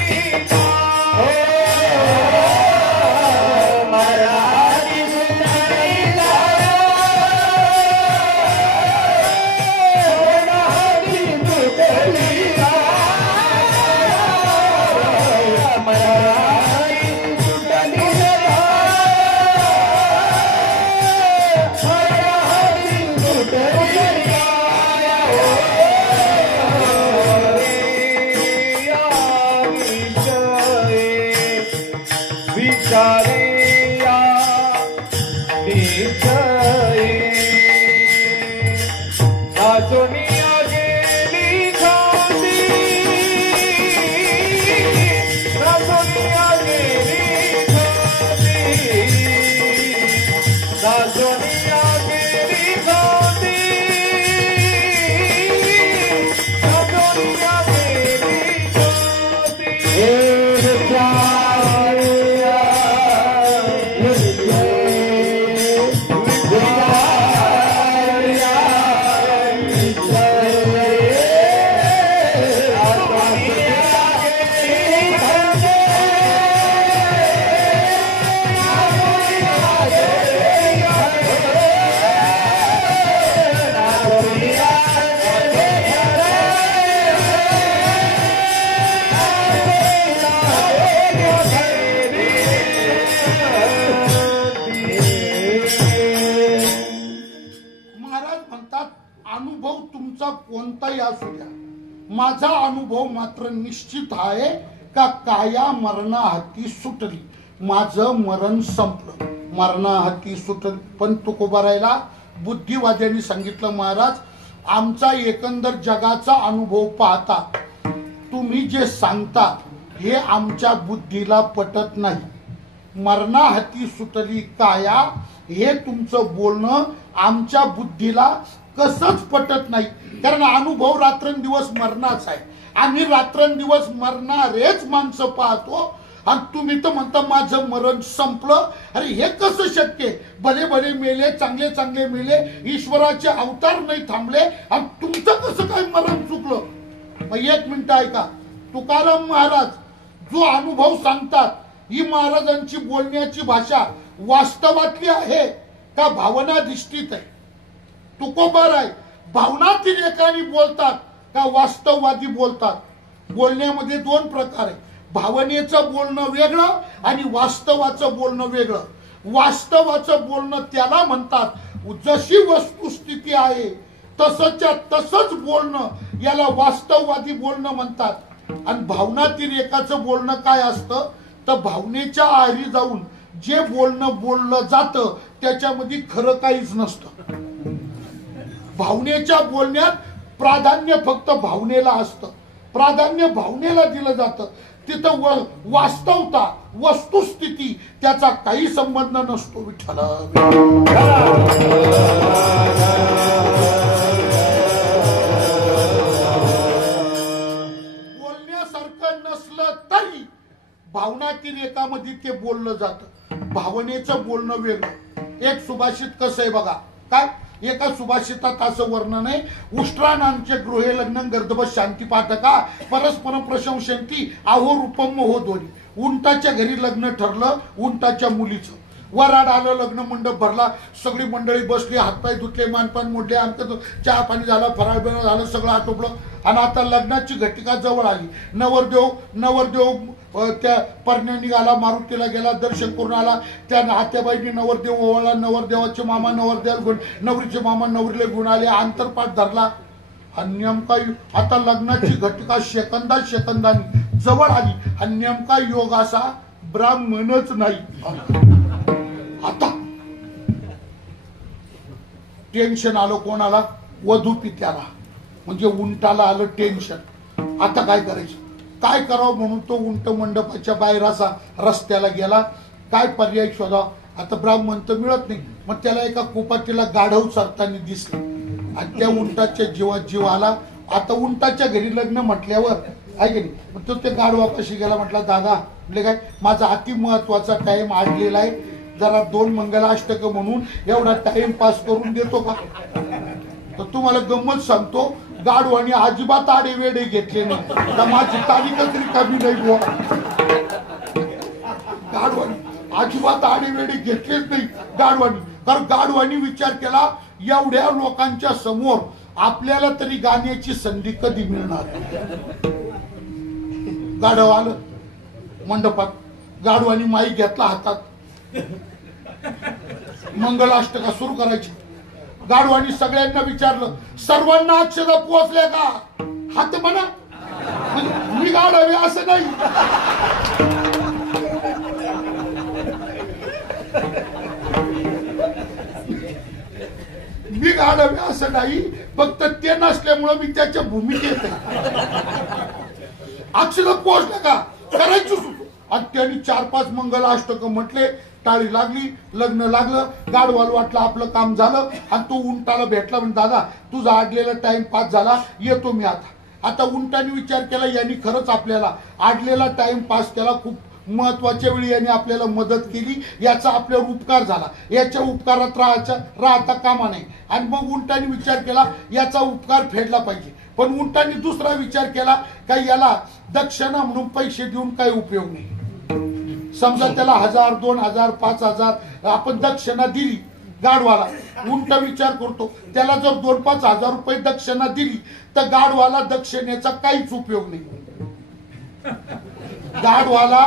कोणताही असू द्या, माझा अनुभव मात्र निश्चित आहे का काया मरणाहाती सुटली. माझं मरण संपलं, मरणाहाती सुटली. पण तुकोबारायला बुद्धिवाद्यांनी सांगितलं महाराज आमचा एकंदर जगाचा अनुभव पाहता तुम्ही जे सांगता हे आमच्या बुद्धीला पटत नाही. मरणाहाती सुटली काया हे तुमचं बोलणं आमच्या बुद्धीला कसंच पटत नाही. कारण अनुभव रात्रंदिवस मरणाचा आहे. आम्ही रात्रंदिवस मरणारेच माणसं पाहतो आणि तुम्ही तर म्हणता माझं मरण संपलं. अरे हे कसं शक्य? भले भले मेले, चांगले चांगले मेले, ईश्वराचे अवतार नाही थांबले आणि तुमचं कसं काय मरण चुकलं? मग एक मिनिट ऐका, तुकाराम महाराज जो अनुभव सांगतात ही महाराजांची बोलण्याची भाषा वास्तवातली आहे का भावनाधिष्ठित आहे? तुकोबाराय भावनातील एकाने बोलतात का वास्तववादी बोलतात? बोलण्यामध्ये दोन प्रकार आहे, भावनेचं बोलणं वेगळं आणि वास्तवाचं बोलणं वेगळं. वास्तवाचं बोलणं त्याला म्हणतात जशी वस्तुस्थिती आहे तसंच्या तसंच बोलणं याला वास्तववादी बोलणं म्हणतात. आणि भावनातील एकाचं बोलणं काय असतं तर भावनेच्या आहारी जाऊन जे बोलणं बोललं जातं त्याच्यामध्ये खरं काहीच नसतं. भावनेच्या बोलण्यात प्राधान्य फक्त भावनेला असतं, प्राधान्य भावनेला दिलं जातं. तिथं वास्तवता वस्तुस्थिती त्याचा काही संबंध नसतो. विठ्ठला बोलण्यासारखं नसलं तरी भावनातील एकामध्ये ते बोललं जातं. भावनेचं बोलणं वेगळं. एक सुभाषित कसं आहे बघा, काय एका सुभाषितात असं वर्णन आहे, उष्ट्राणांचे गृहे लग्न गर्दभ शांती पाठका परस्पर प्रशंसंती आहो रूपम हो दोरी. उंटाच्या घरी लग्न ठरलं, उंटाच्या मुलीचं. वराड आलं, लग्न मंडप भरला, सगळी मंडळी बसली, हातपाय धुतले, मानपान मोडले, आमचं चहा पाणी झालं, फराळ बिराळ झालं, सगळं आटोपलं. आणि आता लग्नाची घटिका जवळ आली. नवरदेव त्या परण्या निघाला, मारुतीला गेला, दर्शन करून आला. त्या नात्याबाईंनी नवरदेव ओवाळला, नवरदेवाचे मामा नवरदेवाला घेऊन, नवरीचे मामा नवरीला घेऊन आले, आंतरपाठ धरला. आणि नेमका आता लग्नाची घटिका सेकंदानी जवळ आली आणि नेमका योग असा ब्राह्मणच नाही. आता टेन्शन आलं कोणाला? वधू पित्याला, म्हणजे उंटाला आलं टेन्शन. आता काय करायचं, काय करावं म्हणून तो उंट मंडपाच्या बाहेर असा रस्त्याला गेला. काय पर्याय शोधावा, आता ब्राह्मण तर मिळत नाही. मग त्याला एका कुपाटीला गाढव चरताना दिसले आणि त्या उंटाच्या जीवात जीव आला. आता उंटाच्या घरी लग्न म्हटल्यावर आहे की नाही, मग तो त्या गाढवापाशी गेला. म्हटला दादा, म्हणजे काय, माझा अति महत्वाचा टाइम आडलेला आहे, जरा 2 मंगलाष्टक म्हणून एवढा टाइम पास करून देतो का. तर तुम्हाला गंमत सांगतो, गाढवाने अजिबात आडे वेडे घेतले नाही, तर माझी तारीखच रिकामी नाही बुवा. गाढवानी अजिबात आडे वेडे घेतलेच नाही गाढवानी. कारण गाढवानी विचार केला, एवढ्या लोकांच्या समोर आपल्याला तरी गाण्याची संधी कधी मिळणार. गाढव आलं मंडपात, गाढवानी माईक घेतला हातात, मंगलाष्टका सुरू करायची. गाढवानी सगळ्यांना विचारलं, सर्वांना अक्षता पोहोचल्या का, हात म्हणा. मी गाढव असं नाही. मी गाढव असं नाही, फक्त ते नसल्यामुळं मी त्याच्या भूमिकेत अक्षता पोहोचल्या का करायची. आणि त्यांनी 4-5 मंगलाष्टक म्हटले, टाळी लागली, लग्न लागलं. गाढवाला वाटलं आपलं काम झालं आणि तो उंटाला भेटला. म्हणजे दादा, तुझा आडलेला टाइम पास झाला, येतो मी आता. आता उंटाने विचार केला, यांनी खरंच आपल्याला आडलेला टाइम पास केला, खूप महत्वाच्या वेळी यांनी आपल्याला मदत केली, याचा आपल्यावर उपकार झाला, याच्या उपकारात राहता कामा नाही. आणि मग उंटाने विचार केला, याचा उपकार फेडला पाहिजे. पण उंटाने दुसरा विचार केला, का याला दक्षिणा म्हणून पैसे देऊन काही उपयोग नाही. समजा त्याला 1000, 2000, 5000 आपण दक्षिणा दिली गाढवाला, उंट विचार करतो, त्याला जर 2-5 हजार रुपये दक्षिणा दिली तर गाढवाला दक्षिणेचा काहीच उपयोग नाही. गाढवाला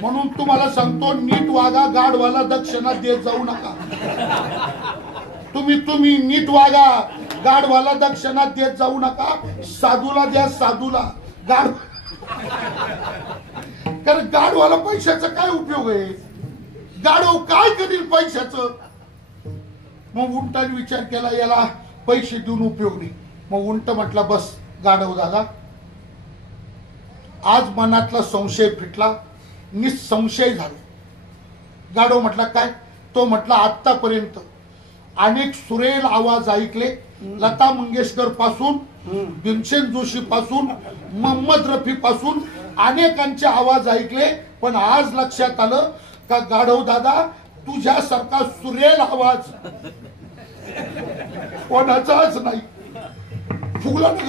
म्हणून तुम्हाला सांगतो, नीट वागा, गाढवाला दक्षिणा देत जाऊ नका. तुम्ही नीट वागा, गाढवाला दक्षिणा देत जाऊ नका. साधूला द्या, साधूला. कारण गाढवाला पैशाचा काय उपयोग आहे, गाढव काय करील पैशाचं. मग उंटाने विचार केला, याला पैसे देऊन उपयोग नाही. मग उंट म्हटला, बस गाढव दादा, आज मनातला संशय फिटला, निसंशय झाला. गाढव म्हटला काय, तो म्हटला आतापर्यंत अनेक सुरेल आवाज ऐकले, लता मंगेशकर पासून, भीमसेन जोशी पासून, मोहम्मद रफी पासून अनेकांचे आवाज ऐकले. पण आज लक्षात आलं का गाढव दादा, तुझ्यासारखा सुरेल आवाज कोणाचाच नाही. फुगला ना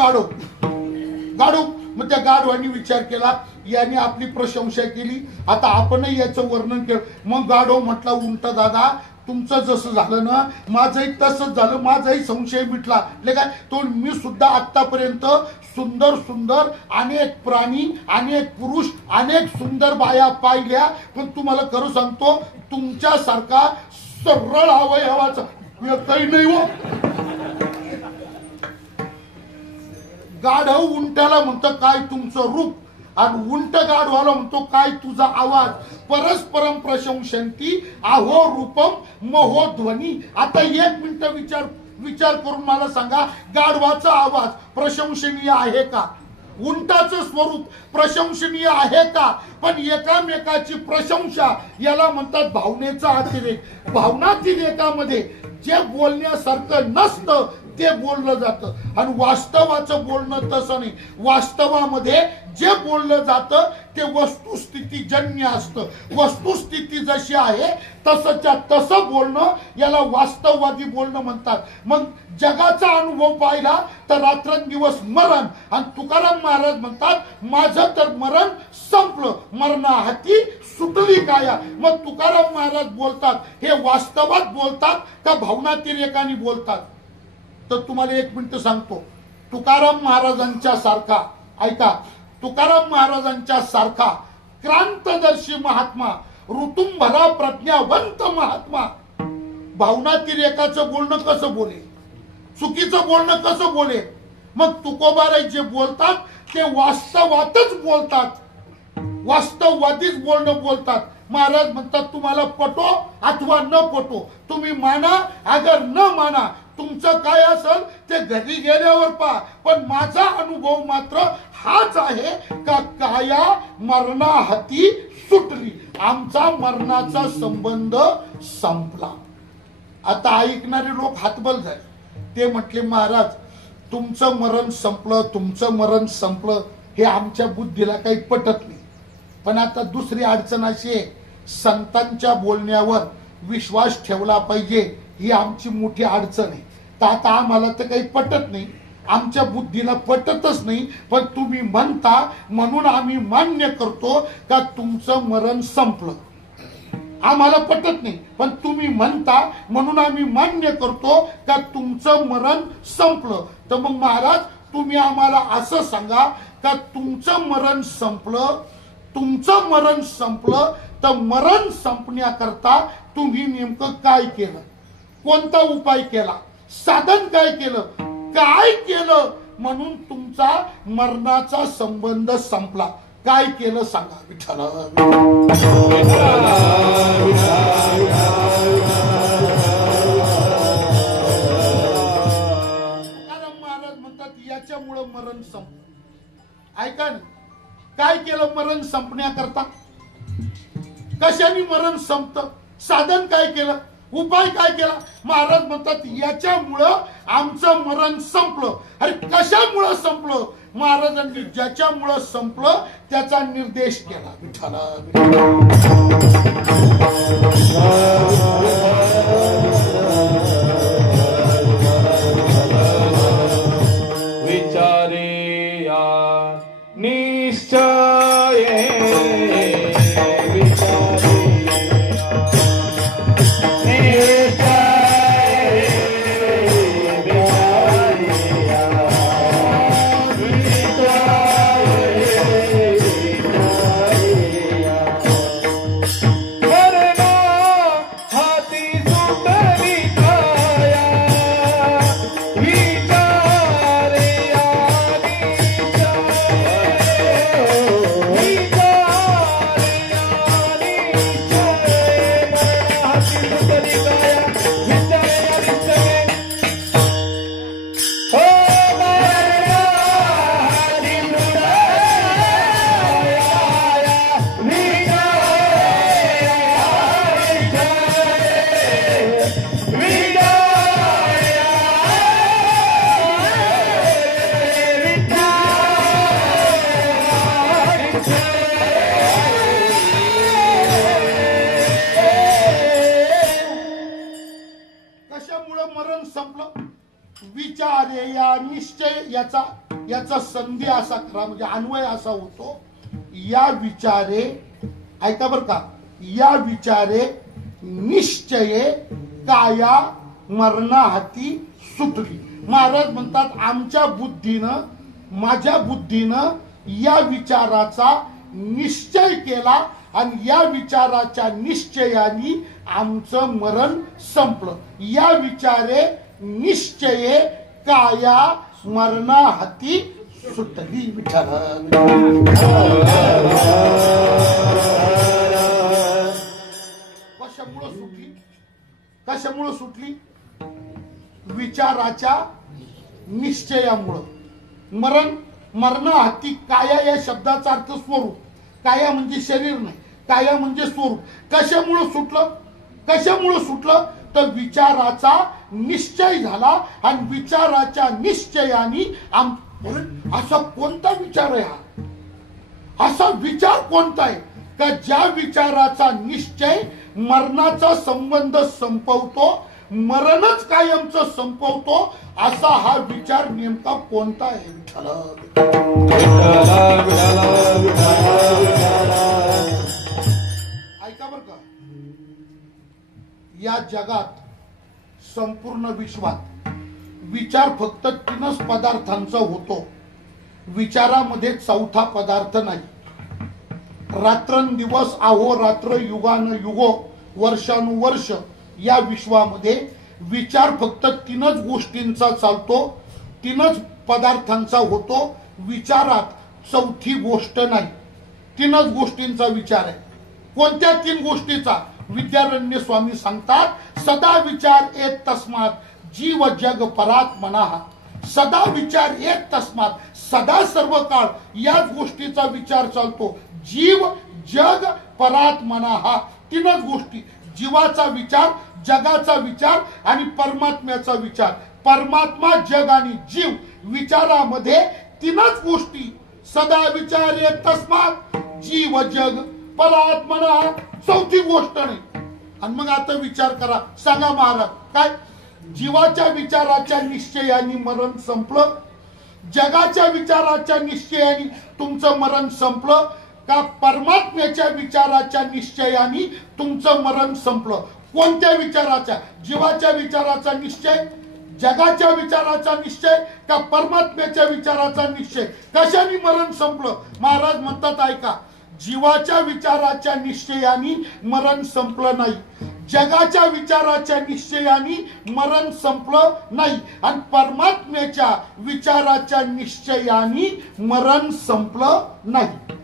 गाढव. मग त्या गाढवानी विचार केला, याने आपली प्रशंसा केली, आता आपणही याचं वर्णन केलं. मग गाढव म्हटला, उंट दादा, तुमचं जसं झालं ना, माझंही तसंच झालं, माझाही संशय मिटला. काय तो मी सुद्धा आतापर्यंत सुंदर सुंदर अनेक प्राणी, अनेक पुरुष, अनेक सुंदर बाया पाहिल्या, पण तुम्हाला खरं सांगतो, तुमच्यासारखा सरळ अवयवाचा काही नाही हो. गाढव उंटाला म्हणतो, काय तुमचं रूप, आणि उंट गाढवाला म्हणतो, काय तुझा आवाज. परस्परम प्रशंसन्ति आहो रूपम महो ध्वनी. आता 1 मिनिट विचार करून मला सांगा, गाढवाचा आवाज प्रशंसनीय आहे का, उंटाचं स्वरूप प्रशंसनीय आहे का. पण एकामेकाची प्रशंसा याला म्हणतात भावनेचा अतिरेक. भावनातिरेकामध्ये जे बोलण्यासारखं नसतं ते बोललं जातं, आणि वास्तवाचं बोलणं तसं नाही. वास्तवामध्ये जे बोललं जातं ते वस्तुस्थिती जन्य असतं. वस्तुस्थिती जशी आहे तसंच्या तसं बोलणं याला वास्तववादी बोलणं म्हणतात. मग जगाचा अनुभव पाहिला तर रात्रंदिवस मरण, आणि तुकाराम महाराज म्हणतात, माझं तर मरण संपलं, मरणा हाती सुटली काया. मग तुकाराम महाराज बोलतात, हे वास्तवात बोलतात का भावनातिरेकाने बोलतात. तर तुम्हाला 1 मिनिट सांगतो, तुकाराम महाराजांच्या सारखा, ऐका, तुकाराम महाराजांच्या सारखा क्रांतदर्शी महात्मा, ऋतुंभरा प्रज्ञावंत महात्मा भावनातिरेकाचं बोलणं कसं बोले, चुकीचं बोलणं कसं बोले. मग तुकोबाराय जे बोलतात ते वास्तवातच बोलतात, वास्तववादीच बोलणं बोलतात. महाराज म्हणतात, तुम्हाला पटो अथवा न पटो, तुम्ही माना अगर न माना, तुमचं काय असेल ते घरी गेल्यावर पहा, पण माझा अनुभव मात्र हाच आहे का काया मरणाहाती सुटली, आमचा मरणाचा संबंध संपला. आता ऐकणारे लोक हातबल झाले. ते म्हटले महाराज तुमचं मरण संपलं, तुमचं मरण संपलं हे आमच्या बुद्धीला काही पटत नाही. पण आता दुसरी अडचण अशी आहे, संतांच्या बोलण्यावर विश्वास ठेवला पाहिजे ही आमची मोठी अडचण आहे. तर आता आम्हाला तर काही पटत नाही, आमच्या बुद्धीला पटतच नाही. पण तुम्ही म्हणता म्हणून आम्ही मान्य करतो का तुमचं मरण संपलं. आम्हाला पटत नाही पण तुम्ही म्हणता म्हणून आम्ही मान्य करतो का तुमचं मरण संपलं. तर मग महाराज तुम्ही आम्हाला असं सांगा का तुमचं मरण संपलं, तुमचं मरण संपलं तर मरण संपण्याकरता तुम्ही नेमकं काय केलं, कोणता उपाय केला, साधन काय केलं, काय केलं म्हणून तुमचा मरणाचा संबंध संपला, काय केलं सांगा. विठ्ठल महाराज म्हणतात याच्यामुळं मरण संपलं. ऐका ना, काय केलं मरण संपण्याकरता, कशाने मरण संपतं, साधन काय केलं, उपाय काय केला. महाराज म्हणतात याच्यामुळं आमचं मरण संपलं. अरे कशामुळं संपलं, महाराजांनी ज्याच्यामुळं संपलं त्याचा निर्देश केला. विठ्ठल विचारे या निश्चय विचारे या निश्चय, याचा संधी असा करा म्हणजे अन्वय असा होतो. या विचारे, ऐका बर का, या विचारे निश्चये काया मरणाहाती सुटली. महाराज म्हणतात आमच्या बुद्धीनं, माझ्या बुद्धीनं या विचाराचा निश्चय केला आणि या विचाराच्या निश्चयाने आमचं मरण संपलं. या विचारे निश्चये काया मरणाहाती सुटली. विठ्ठल कशामुळं सुटली, कशामुळं सुटली, विचाराच्या निश्चयामुळं. मरणाहाती, काया या शब्दाचा अर्थ स्वरूप, काया म्हणजे शरीर नाही, काया म्हणजे स्वरूप. कशामुळं सुटलं, कशामुळं सुटलं तर विचाराचा निश्चय झाला आणि विचाराच्या निश्चयाने असा कोणता विचार आहे हा, असा विचार कोणता आहे का ज्या विचाराचा निश्चय मरणाचा संबंध संपवतो, मरणच कायमचं संपवतो, असा हा विचार नेमका कोणता आहे. विठ्ठल ऐका बर का, या जगात संपूर्ण विश्वात विचार फक्त 3च पदार्थांचा होतो. विचारामध्ये चौथा पदार्थ नाही. रात्रंदिवस, अहोरात्र, युगानुयुगो, वर्षानुवर्ष या विश्वामध्ये विचार फक्त 3च गोष्टींचा चालतो, 3च पदार्थांचा होतो. विचारात चौथी गोष्ट नाही. 3च गोष्टींचा विचार आहे. कोणत्या 3 गोष्टीचा? विद्यारण्य स्वामी सांगतात सदा विचार येत तस्मात जीव जग परात्मना, सदा विचार एक तस्मात, सदा सर्व काळ याच गोष्टीचा विचार चालतो. जीव जग परात्मना, तीनच गोष्टी, जीवाचा विचार, जगाचा विचार आणि परमात्म्याचा विचार. परमात्मा, जग आणि जीव विचारामध्ये तीनच गोष्टी. सदा विचार एक तस्मात, जीव जग परात्मना, चौथी गोष्ट नाही. आणि मग आता विचार करा, सांगा महाराज काय? जीवाच्या विचाराच्या निश्चयाने मरण संपलं, जगाच्या विचाराच्या निश्चयाने तुमचं मरण संपलं का परमात्म्याच्या विचाराच्या निश्चयाने तुमचं मरण संपलं? कोणत्या विचाराच्या? जीवाच्या विचाराचा निश्चय, जगाच्या विचाराचा निश्चय का परमात्म्याच्या विचाराचा निश्चय? कशाने मरण संपलं? महाराज म्हणतात ऐका, जीवाच्या विचाराच्या निश्चयाने मरण संपलं नाही, जगाच्या विचाराच्या निश्चयाने मरण संपलं नाही, आणि परमात्म्याच्या विचाराच्या निश्चयाने मरण संपलं नाही.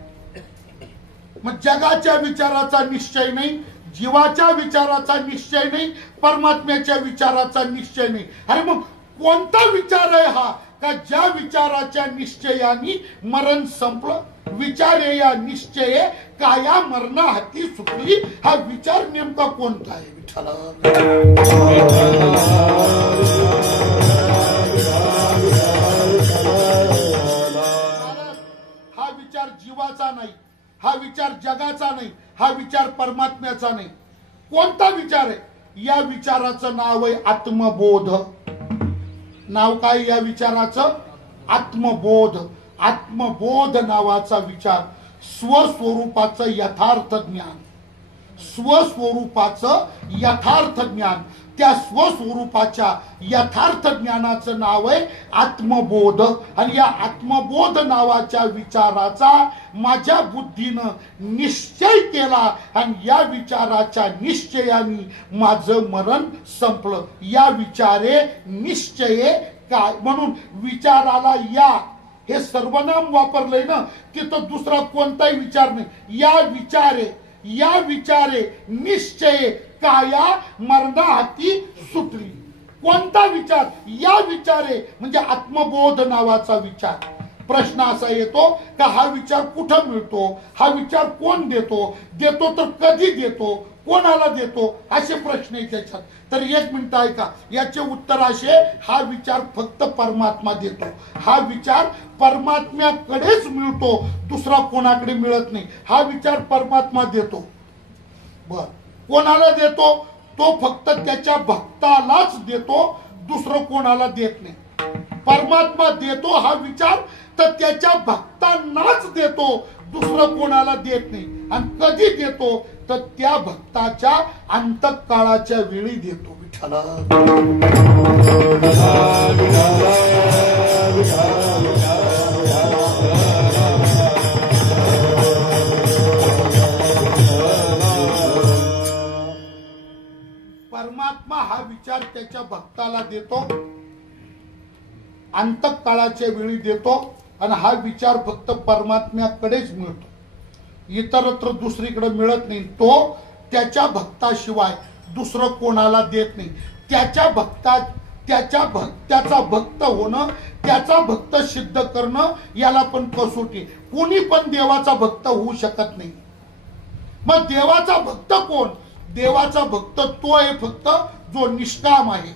मग जगाच्या विचाराचा निश्चय नाही, जीवाच्या विचाराचा निश्चय नाही, परमात्म्याच्या विचाराचा निश्चय नाही. अरे मग कोणता विचार आहे हा का ज्या विचाराच्या निश्चयाने मरण संपलं? विचारे या निश्चये काया मरणा हाती सुटली, हा विचार नेमका कोणता आहे? विठ्ठल हा विचार जीवाचा नाही, हा विचार जगाचा नाही, हा विचार परमात्म्याचा नाही. कोणता विचार आहे? या विचाराचं नाव आहे आत्मबोध. नाव काय या विचाराचं? आत्मबोध. आत्मबोध नावाचा विचार, स्वस्वरूपाचं यथार्थ ज्ञान, स्वस्वरूपाचं यथार्थ ज्ञान, त्या स्वस्वरूपाच्या यथार्थ ज्ञानाचं नाव आहे आत्मबोध. आणि या आत्मबोध नावाच्या विचाराचा माझ्या बुद्धीनं निश्चय केला आणि या विचाराच्या निश्चयाने माझं मरण संपलं. या विचारे निश्चये काय म्हणून विचाराला या हे सर्वनाम वापरलंय ना, तिथं दुसरा कोणताही विचार नाही. या विचारे निश्चय काया मरणा हाती सुटली. कोणता विचार? या विचारे म्हणजे आत्मबोध नावाचा विचार. प्रश्न असा येतो का हा विचार कुठं मिळतो? हा विचार कोण देतो? देतो तर कधी देतो? कोणाला देतो? असे प्रश्न आहेत त्याच्यात. तर एक मिनिट ऐका, याचे उत्तर असे, हा विचार फक्त परमात्मा देतो. हा विचार परमात्म्याकडेच मिळतो, दुसरा कोणाकडे मिळत नाही. हा विचार परमात्मा देतो. बर, कोणाला देतो? तो फक्त त्याच्या भक्तालाच देतो, दुसरं कोणाला देत नाही. परमात्मा देतो हा विचार तर त्याच्या भक्तांनाच देतो, दुसरं कोणाला देत नाही. आणि कधी देतो? तर त्या भक्ताच्या अंतकाळाच्या वेळी देतो. विठ्ठल परमात्मा हा विचार त्याच्या भक्ताला देतो, अंतकाळाच्या वेळी देतो, आणि हा विचार फक्त परमात्म्याकडेच मिळतो, इतरत्र दुसरीकडे मिळत नाही. तो त्याच्या भक्ताशिवाय दुसरं कोणाला देत नाही. त्याचा भक्त होणं, त्याचा भक्त सिद्ध करणं, याला पण कसोटी. कोणी पण देवाचा भक्त होऊ शकत नाही. मग देवाचा भक्त कोण? देवाचा भक्त तो आहे फक्त जो निष्काम आहे,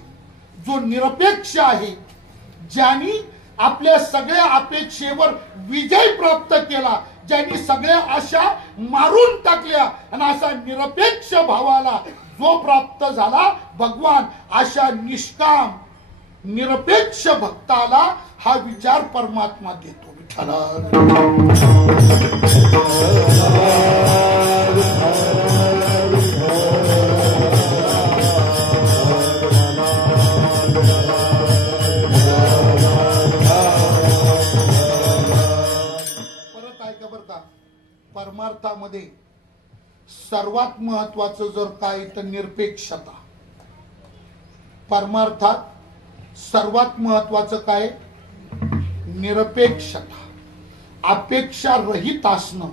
जो निरपेक्ष आहे, ज्यांनी आपल्या सगळ्या अपेक्षेवर विजय प्राप्त केला, ज्यांनी सगळ्या आशा मारून टाकल्या, आणि असा निरपेक्ष भावाला जो प्राप्त झाला भगवान, अशा निष्काम निरपेक्ष भक्ताला हा विचार परमात्मा देतो. विठ्ठल परमार्थामध्ये सर्वात महत्वाचं जर काय तर निरपेक्षता. परमार्थात सर्वात महत्वाचं काय? निरपेक्षता. अपेक्षा रहित असणं,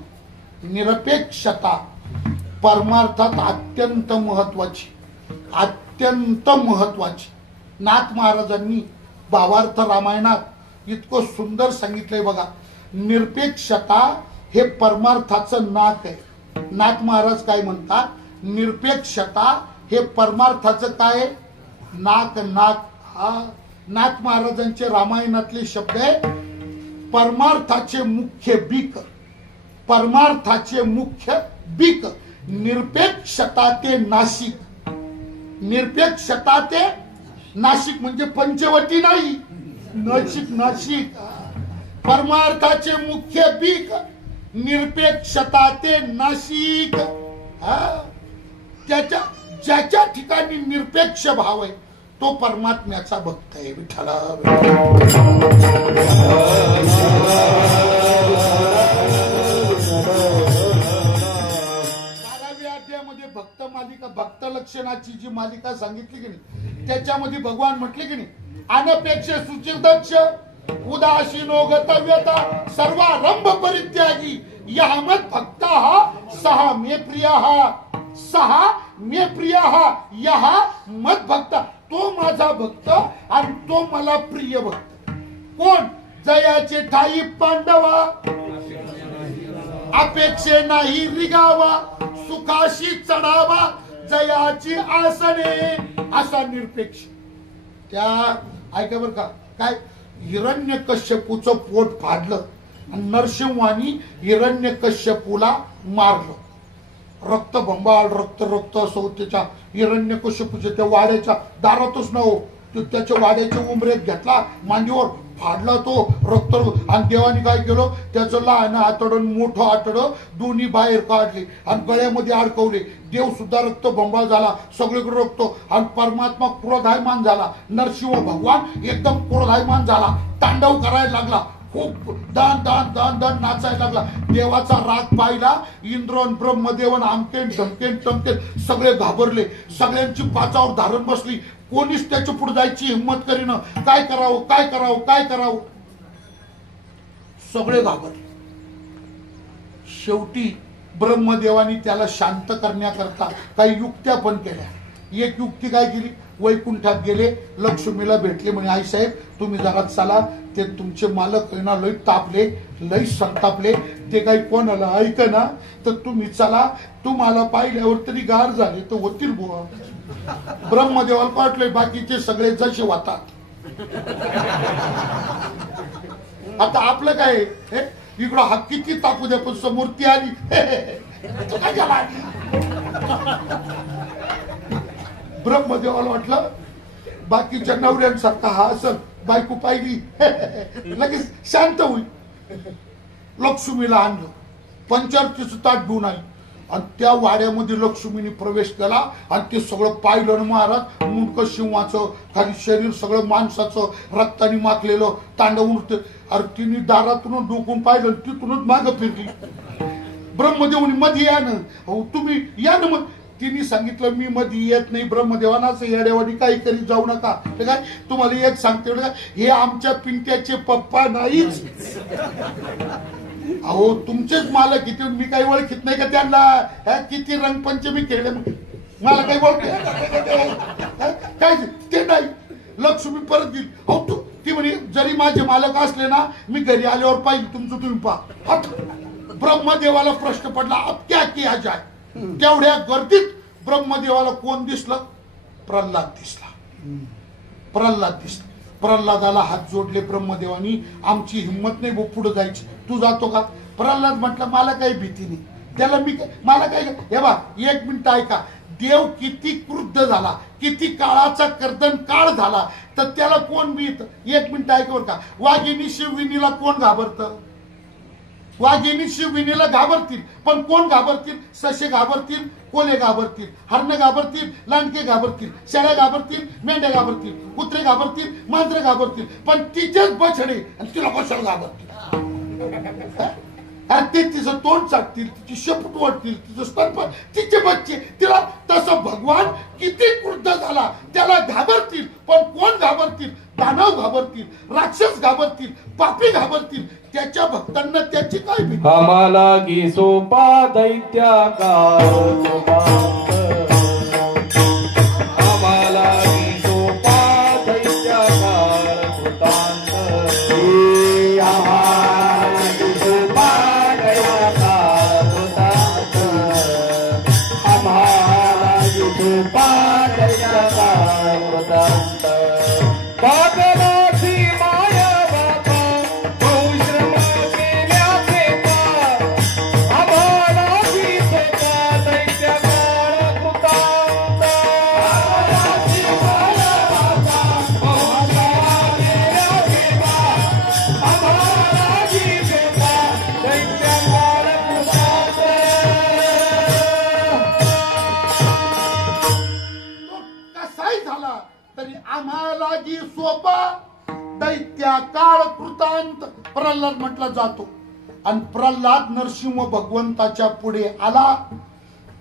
निरपेक्षता परमार्थात अत्यंत महत्वाची, अत्यंत महत्वाची. नाथ महाराजांनी भावार्थ रामायणात इतकं सुंदर सांगितलंय बघा. निरपेक्षता हे परमार्थाचं नाक आहे. नाथ महाराज काय म्हणतात, निरपेक्षता हे परमार्थाचं काय नाक. नाक हा नाथ महाराजांचे रामायणातले शब्द आहे. परमार्थाचे मुख्य बीक, परमार्थाचे मुख्य बीक, निरपेक्षता ते नाशिक. निरपेक्षता ते नाशिक म्हणजे पंचवटी नाही, नाशिक. नाशिक परमार्थाचे मुख्य बीक, निरपेक्षता ते नाशिक. त्याच्या ज्याच्या ठिकाणी निरपेक्ष भाव आहे तो परमात्म्याचा भक्त आहे. विठ्ठला भक्त मालिका, भक्त लक्षणाची जी मालिका सांगितली की नाही त्याच्यामध्ये भगवान म्हटले की नाही, अनपेक्ष सुचिर्दक्ष उदासीनो गतव्यता सर्वारंभ परित्यागी यह मत भक्त सहा मे प्रिय, सहा मे प्रिय, यह मत भक्त. तो माझा भक्त आणि तो मला प्रिय भक्त. कोण? जयाचे ठाई पांडवा, अपेक्षे नाही रिगावा, सुखाशी चढावा जयाची आसने, असा निरपेक्ष. त्या ऐका बर का, काय हिरण्यकश्यपूचं पोट फाडलं आणि नरसिंहानी हिरण्यकश्यपूला मारलं. रक्त बंबाळ, रक्त रक्त असं त्याच्या हिरण्यकश्यपूच्या त्या वाड्याच्या दारातच न हो, त्याच्या वाड्याच्या उंबरेत घेतला, मांडीवर फाडला तो रक्त. आणि देवाने काय केलं, त्याचं लहान आतडं मोठं आतडं दोन्ही बाहेर काढले आणि गळ्यामध्ये अडकवले. देव सुद्धा रक्त बंबाळ झाला, सगळीकडे रक्त. आणि परमात्मा क्रोधायमान झाला. नरसिंह भगवान एकदम क्रोधायमान झाला, तांडव करायला लागला, खूप दान दान दान दान नाचायला लागला. देवाचा राग पाहिला इंद्र ब्रह्मदेवन आमकेन ढमकेन टमकेन सगळे घाबरले. सगळ्यांची पाचावर धारण बसली. कोणीच त्याच्या पुढे जायची हिंमत करीन. काय करावं काय करावं काय करावं, सगळे घाबरले. शेवटी ब्रह्मदेवानी त्याला शांत करण्याकरता काही युक्त्या पण केल्या. एक युक्ती काय केली, वैकुंठात गेले, लक्ष्मीला भेटले, म्हणे आई साहेब तुम्ही जरा चला, ते तुमचे मालक ना लई तापले, लई संतापले, ते काही कोणाला ऐक ना, तर तुम्ही चला, तुम्हाला पाहिल्यावर तरी गार झाले तर होतील बुवा. ब्रह्मदेवाला पाठले, बाकीचे सगळे जसे वाता. आता आपलं काय इकडं हा किती तापू द्या पण समोर ती आली. ब्रह्मदेवाला वाटलं बाकीच्या नवऱ्यांसारखा हा असं बायको पाहिली लगेच शांत होईल. लक्ष्मीला आणलं, पंचारतीचं ताट घेऊन आली आणि त्या वाड्यामध्ये लक्ष्मीने प्रवेश केला आणि ते सगळं पाहिलं. महाराज मुंडक सिंहाचं, खाली शरीर सगळं माणसाचं रक्ताने माखलेलं, तांडव उठते. अरे तिने दारातून डोकून पाहिलं, तिथूनच मागं फिरली. ब्रह्मदेवनी मध्ये या ना, तुम्ही या ना. मग तिने सांगितलं मी मध्ये येत नाही. ब्रह्मदेवाना असं येड्यावानी काही करीत जाऊ नका. ते काय तुम्हाला एक सांगते, हे आमच्या पिंट्याचे पप्पा नाहीच. अहो तुमचेच मालक किती, मी काही ओळखीत नाही का त्यांना. किती रंगपंचमी खेळले मला काही ओळख काय ते नाही. लक्ष्मी परत गेली. अहो तू ती म्हणे जरी माझे मालक असले ना, मी घरी आल्यावर पाहिजे तुमचं तुम्ही पहा. ब्रह्मदेवाला प्रश्न पडला, अब क्या किया जाय. तेवढ्या गर्दीत ब्रह्मदेवाला कोण दिसलं, प्रल्हाद दिसला. प्रल्हाद दिसला. प्रल्हादाला हात जोडले ब्रह्मदेवानी, आमची हिंमत नाही भाऊ पुढे जायची, तू जातो का. प्रल्हाद म्हटलं मला काही भीती नाही, त्याला मी मला काय. हे बा एक मिनिट ऐका, देव किती क्रुद्ध झाला, किती काळाचा कर्दन काळ झाला, तर त्याला कोण भीत. एक मिनिट ऐकवर का, वाघिणी शिवविनीला कोण घाबरतं. वाघिणी शिवविनीला घाबरतील, पण कोण घाबरतील. ससे घाबरतील, कोले घाबरतील, हरण घाबरतील, लांडके घाबरतील, शेळ्या घाबरतील, मेंढ्या घाबरतील, कुत्रे घाबरतील, मांजरे घाबरतील, पण तिचेच बछडे आणि तिला कशाला घाबरतील. ते तिचं तोंड चाटतील, तिची शेपूट वाटतील, तिचं स्तनपान, तिचे बच्चे तिला. तसं भगवान किती क्रुद्ध झाला, त्याला घाबरतील, पण कोण घाबरतील. दानव घाबरतील, राक्षस घाबरतील, पापी घाबरतील, त्याच्या भक्तांना त्याची काय भीती. आम्हाला की सोपा दैत्या आम्हाला की सोपा सोपा दैत्याचा कृतांत पागलाची माया बाबा बहुश्रम केल्याचे पार आम्हालाची सोपा दैत्याचा कृतांत पागलाची माया बाबा बहुश्रम केल्याचे पार आम्हालाची सोपा दैत्याचा कृतांत कसाही झाला तरी आम्हाला जी सोपा दैत्या काळ कृतांत प्रल्हाद म्हटला जातो. आणि प्रल्हाद नरसिंह भगवंताच्या पुढे आला.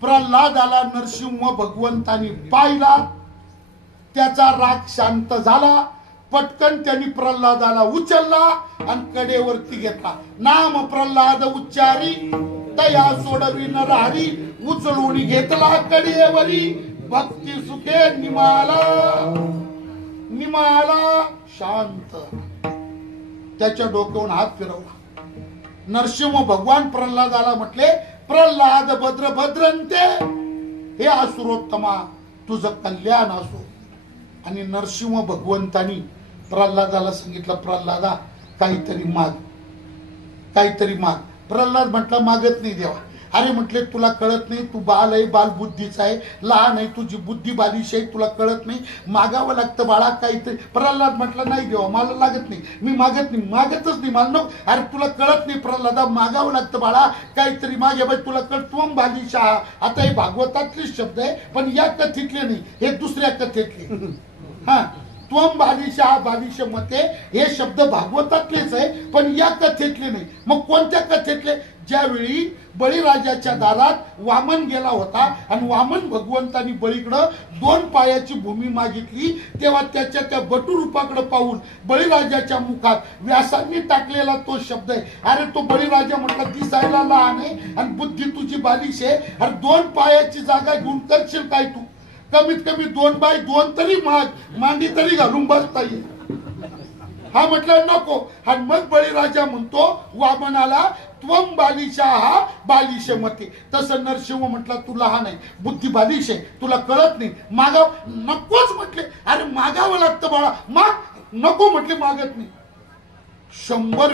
प्रल्हादाला नरसिंह भगवंतानी पाहिला. त्याचा राग शांत झाला. पटकन त्यांनी प्रल्हादाला उचलला आणि कडेवरती घेतला. नाम प्रल्हाद उच्चारी तया सोडवी नरहरी उचलून घेतला कडेवरी भक्ती सुखे निमाला निमाला शांत. त्याच्या डोक्यावरून हात फिरवला. नरसिंह भगवान प्रल्हादाला म्हटले, प्रल्हाद भद्र भद्रंते, हे असुरोत्तमा तुझं कल्याण असो. आणि नरसिंह भगवंतानी प्रल्हादाला सांगितलं, प्रल्हादा काहीतरी माग, काहीतरी माग. प्रल्हाद म्हटला, मागत नाही देवा. अरे म्हटले, तुला कळत नाही, तू बाल आहे, बाल बुद्धीचा आहे, लहान आहे, तुझी बुद्धी बालिश आहे, तुला कळत नाही, मागावं लागतं बाळा काहीतरी. प्रल्हाद म्हटलं, नाही देवा मला लागत नाही, मी मागत नाही, मागतच नाही मला नको. अरे तुला कळत नाही प्रल्हादा, मागावं लागतं बाळा काहीतरी मागे बाई, तुला कळ. त्वम बालिशा, आता हे भागवतातले शब्द आहे पण या कथेतले नाही, हे दुसऱ्या कथेतले. हा, त्वम बालिशा बालिश मते हे शब्द भागवतातलेच आहे पण या कथेतले नाही. मग कोणत्या कथेतले? ज्यावेळी बळीराजाच्या दारात वामन गेला होता आणि वामन भगवंतानी बळीकडं 2 पायाची भूमी मागितली, तेव्हा त्याच्या त्या बटूरूपाकडे पाहून बळीराजाच्या मुखात व्यासांनी टाकलेला तो शब्द आहे. अरे तो बळीराजा म्हटला, दिसायला लहान आहे आणि बुद्धी तुझी बालिश आहे, अरे 2 पायाची जागा घेऊन करशील काय तू? कमीत कमी 2 बाय 2 तरी मांडी तरी घालून बसता येईल. हा म्हटलं नको. आणि मग बळीराजा म्हणतो वामनाला, त्वम बालिशा हा बालिश मते. तसं नरसिंह म्हटलं, तू लहान आहे, बुद्धी बालिश आहे, तुला कळत नाही, मागाव नकोच म्हटले. अरे मागावं लागतं बाळा, माग नको म्हटले, मागत नाही. 100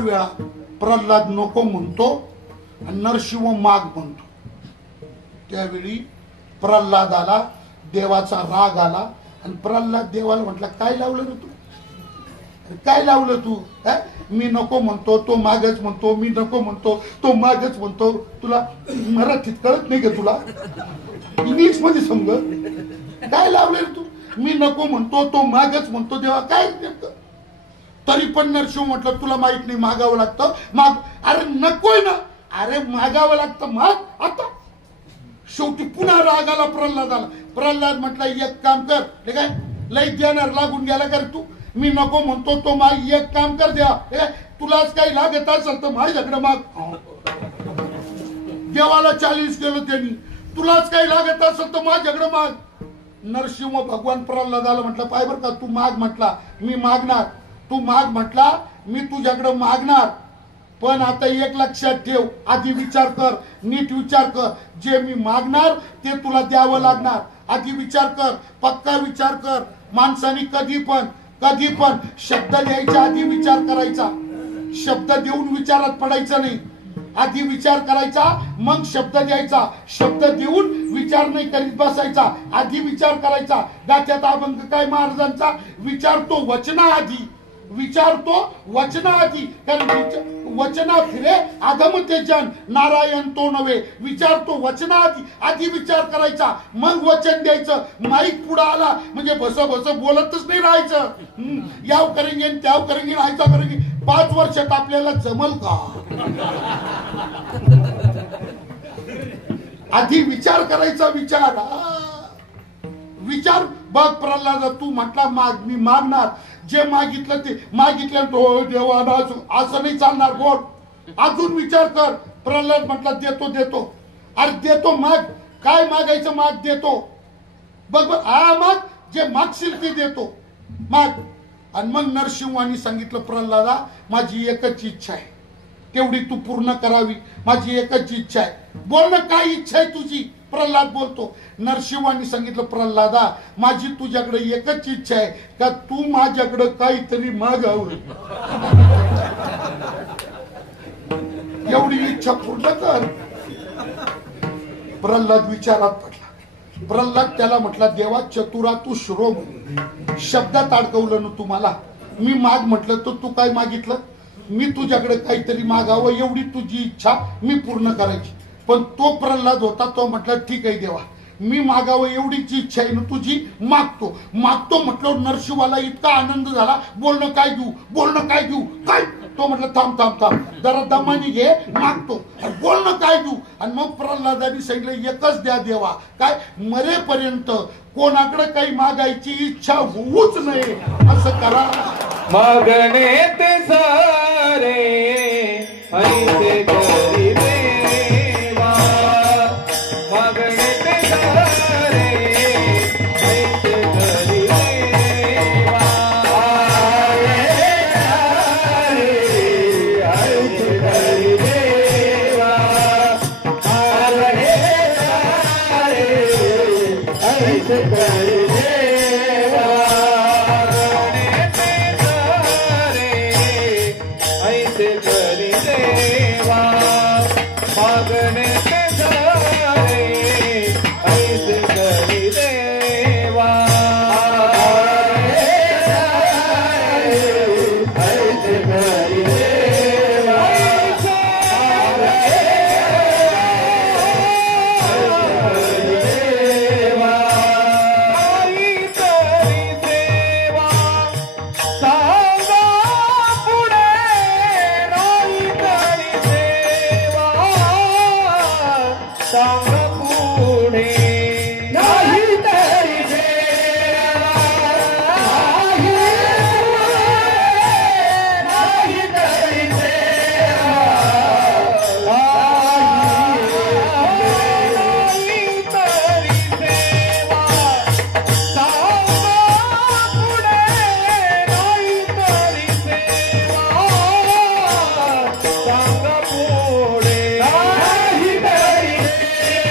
वेळा प्रल्हाद नको म्हणतो आणि नरसिंह माग म्हणतो. त्यावेळी प्रल्हादाला देवाचा राग आला आणि प्रल्हाद देवाला म्हटला, काय लावलं रे तू, काय लावलं तू? मी नको म्हणतो तो मागच म्हणतो, मी नको म्हणतो तो मागच म्हणतो. तुला मराठीत कळत नाही का? तुला इंग्लिश मध्ये समज, काय लावलं रे तू? मी नको म्हणतो तो मागच म्हणतो, देवा काय नेमकं? तरी पण नरसिंह म्हटलं, तुला माहित नाही मागावं लागतं, माग. अरे नकोय ना, अरे मागावं लागतं, माग आता. शेवटी पुन्हा राग आला प्रल्हादाला. प्रल्हाद म्हटला, एक काम कर, ठीक आहे, लई देणार लागून गेला कर तू, मी नको म्हणतो तो माग, एक काम कर द्या, तुलाच काही लागत असेल तर माझ्याकडे माग. देवाला 40 केलं त्यांनी, तुलाच काही लागत असेल तर माझ्याकडे माग. नरसिंह भगवान प्रल्हादाला म्हटलं, पाय बर का, तू माग म्हटला मी मागणार, तू माग म्हटला मी तुझ्याकडे मागणार, पण आता एक लक्षात ठेव, आधी विचार कर, नीट विचार कर, जे मी मागणार ते तुला द्यावं लागणार. आधी विचार कर, पक्का विचार कर. माणसाने कधी पण शब्द द्यायच्या आधी विचार करायचा. शब्द देऊन विचारात पडायचं नाही, आधी विचार करायचा मग शब्द द्यायचा. शब्द देऊन विचार नाही करीत बसायचा, आधी विचार करायचा. गाथ्यात अभंग काय महाराजांचा, विचारतो वचनाआधी, विचारतो वचनाआधी. कारण वचना फिरे आधम ते जन, नारायण तो नव्हे. विचारतो वचनाआधी, आधी विचार करायचा मग वचन द्यायचं. माईक पुढे आला म्हणजे बस बोलतच नाही राहायचं. याव करेंगे त्याव करेंगे, आयचा करेंगे. 5 वर्षात आपल्याला जमल का? आधी विचार करायचा. विचार बघ प्रल्हाद, तू म्हटला माग, मी मागणार, जे मागितलं ते मागितलं. तो देवाना असं नाही चालणार, बोल अजून विचार कर. प्रल्हाद म्हटला, देतो. अरे देतो, माग, काय मागायचं माग, देतो. बघ हा माग, जे मागशील ते देतो, माग. आणि मग नरसिंहांनी सांगितलं, प्रल्हादा माझी एकच इच्छा आहे, तेवढी तू पूर्ण करावी. माझी एकच इच्छा आहे. बोल ना, काय इच्छा आहे तुझी? प्रल्हाद बोलतो. नरशिंहाने सांगितलं, प्रल्हादा माझी तुझ्याकडे एकच इच्छा आहे का तू माझ्याकडे काहीतरी मागावं, एवढी इच्छा पूर्ण कर. प्रल्हाद विचारात पडला. प्रल्हाद त्याला म्हटला, देवा चतुरा तू शिरोमणी, शब्दात अडकवलं ना तुम्हाला. मी माग म्हटलं तर तू काय मागितलं, मी तुझ्याकडे काहीतरी मागावं एवढी तुझी इच्छा मी पूर्ण करायची. पण तो प्रल्हाद होता, तो म्हटला ठीक आहे देवा, मी मागावं एवढीची इच्छा आहे ना तुझी, मागतो. मागतो म्हटलं. नरशिंहाला इतका आनंद झाला, बोलणं काय देऊ, बोलणं काय देऊ, काय. तो म्हटलं थांब थांब थांब, जरा दमानी घे, मागतो, बोलणं काय देऊ. आणि मग प्रल्हादानी सांगितलं, एकच द्या देवा, काय मरेपर्यंत कोणाकडे काही मागायची इच्छा होऊच नये असं करा. मागणे ते सारे ऐसे करी देवा, मागणे ते सारे ऐसे करी देवा, ऐसे करी देवा, मागणे सारे ऐसे करी देवा, ऐसे करी देवा, मागणे ते सारे ऐसे करी देवा, ऐसे करी देवा, आई तरी देवा सांगा पुढे, नाही तरी देवा सांगा पुढे, नाही तरी देवा, नाही तरी देवा, नाही तरी देवा सांगा पुढे, नाही तरी देवा सांगा पुढे, नाही तरी देवा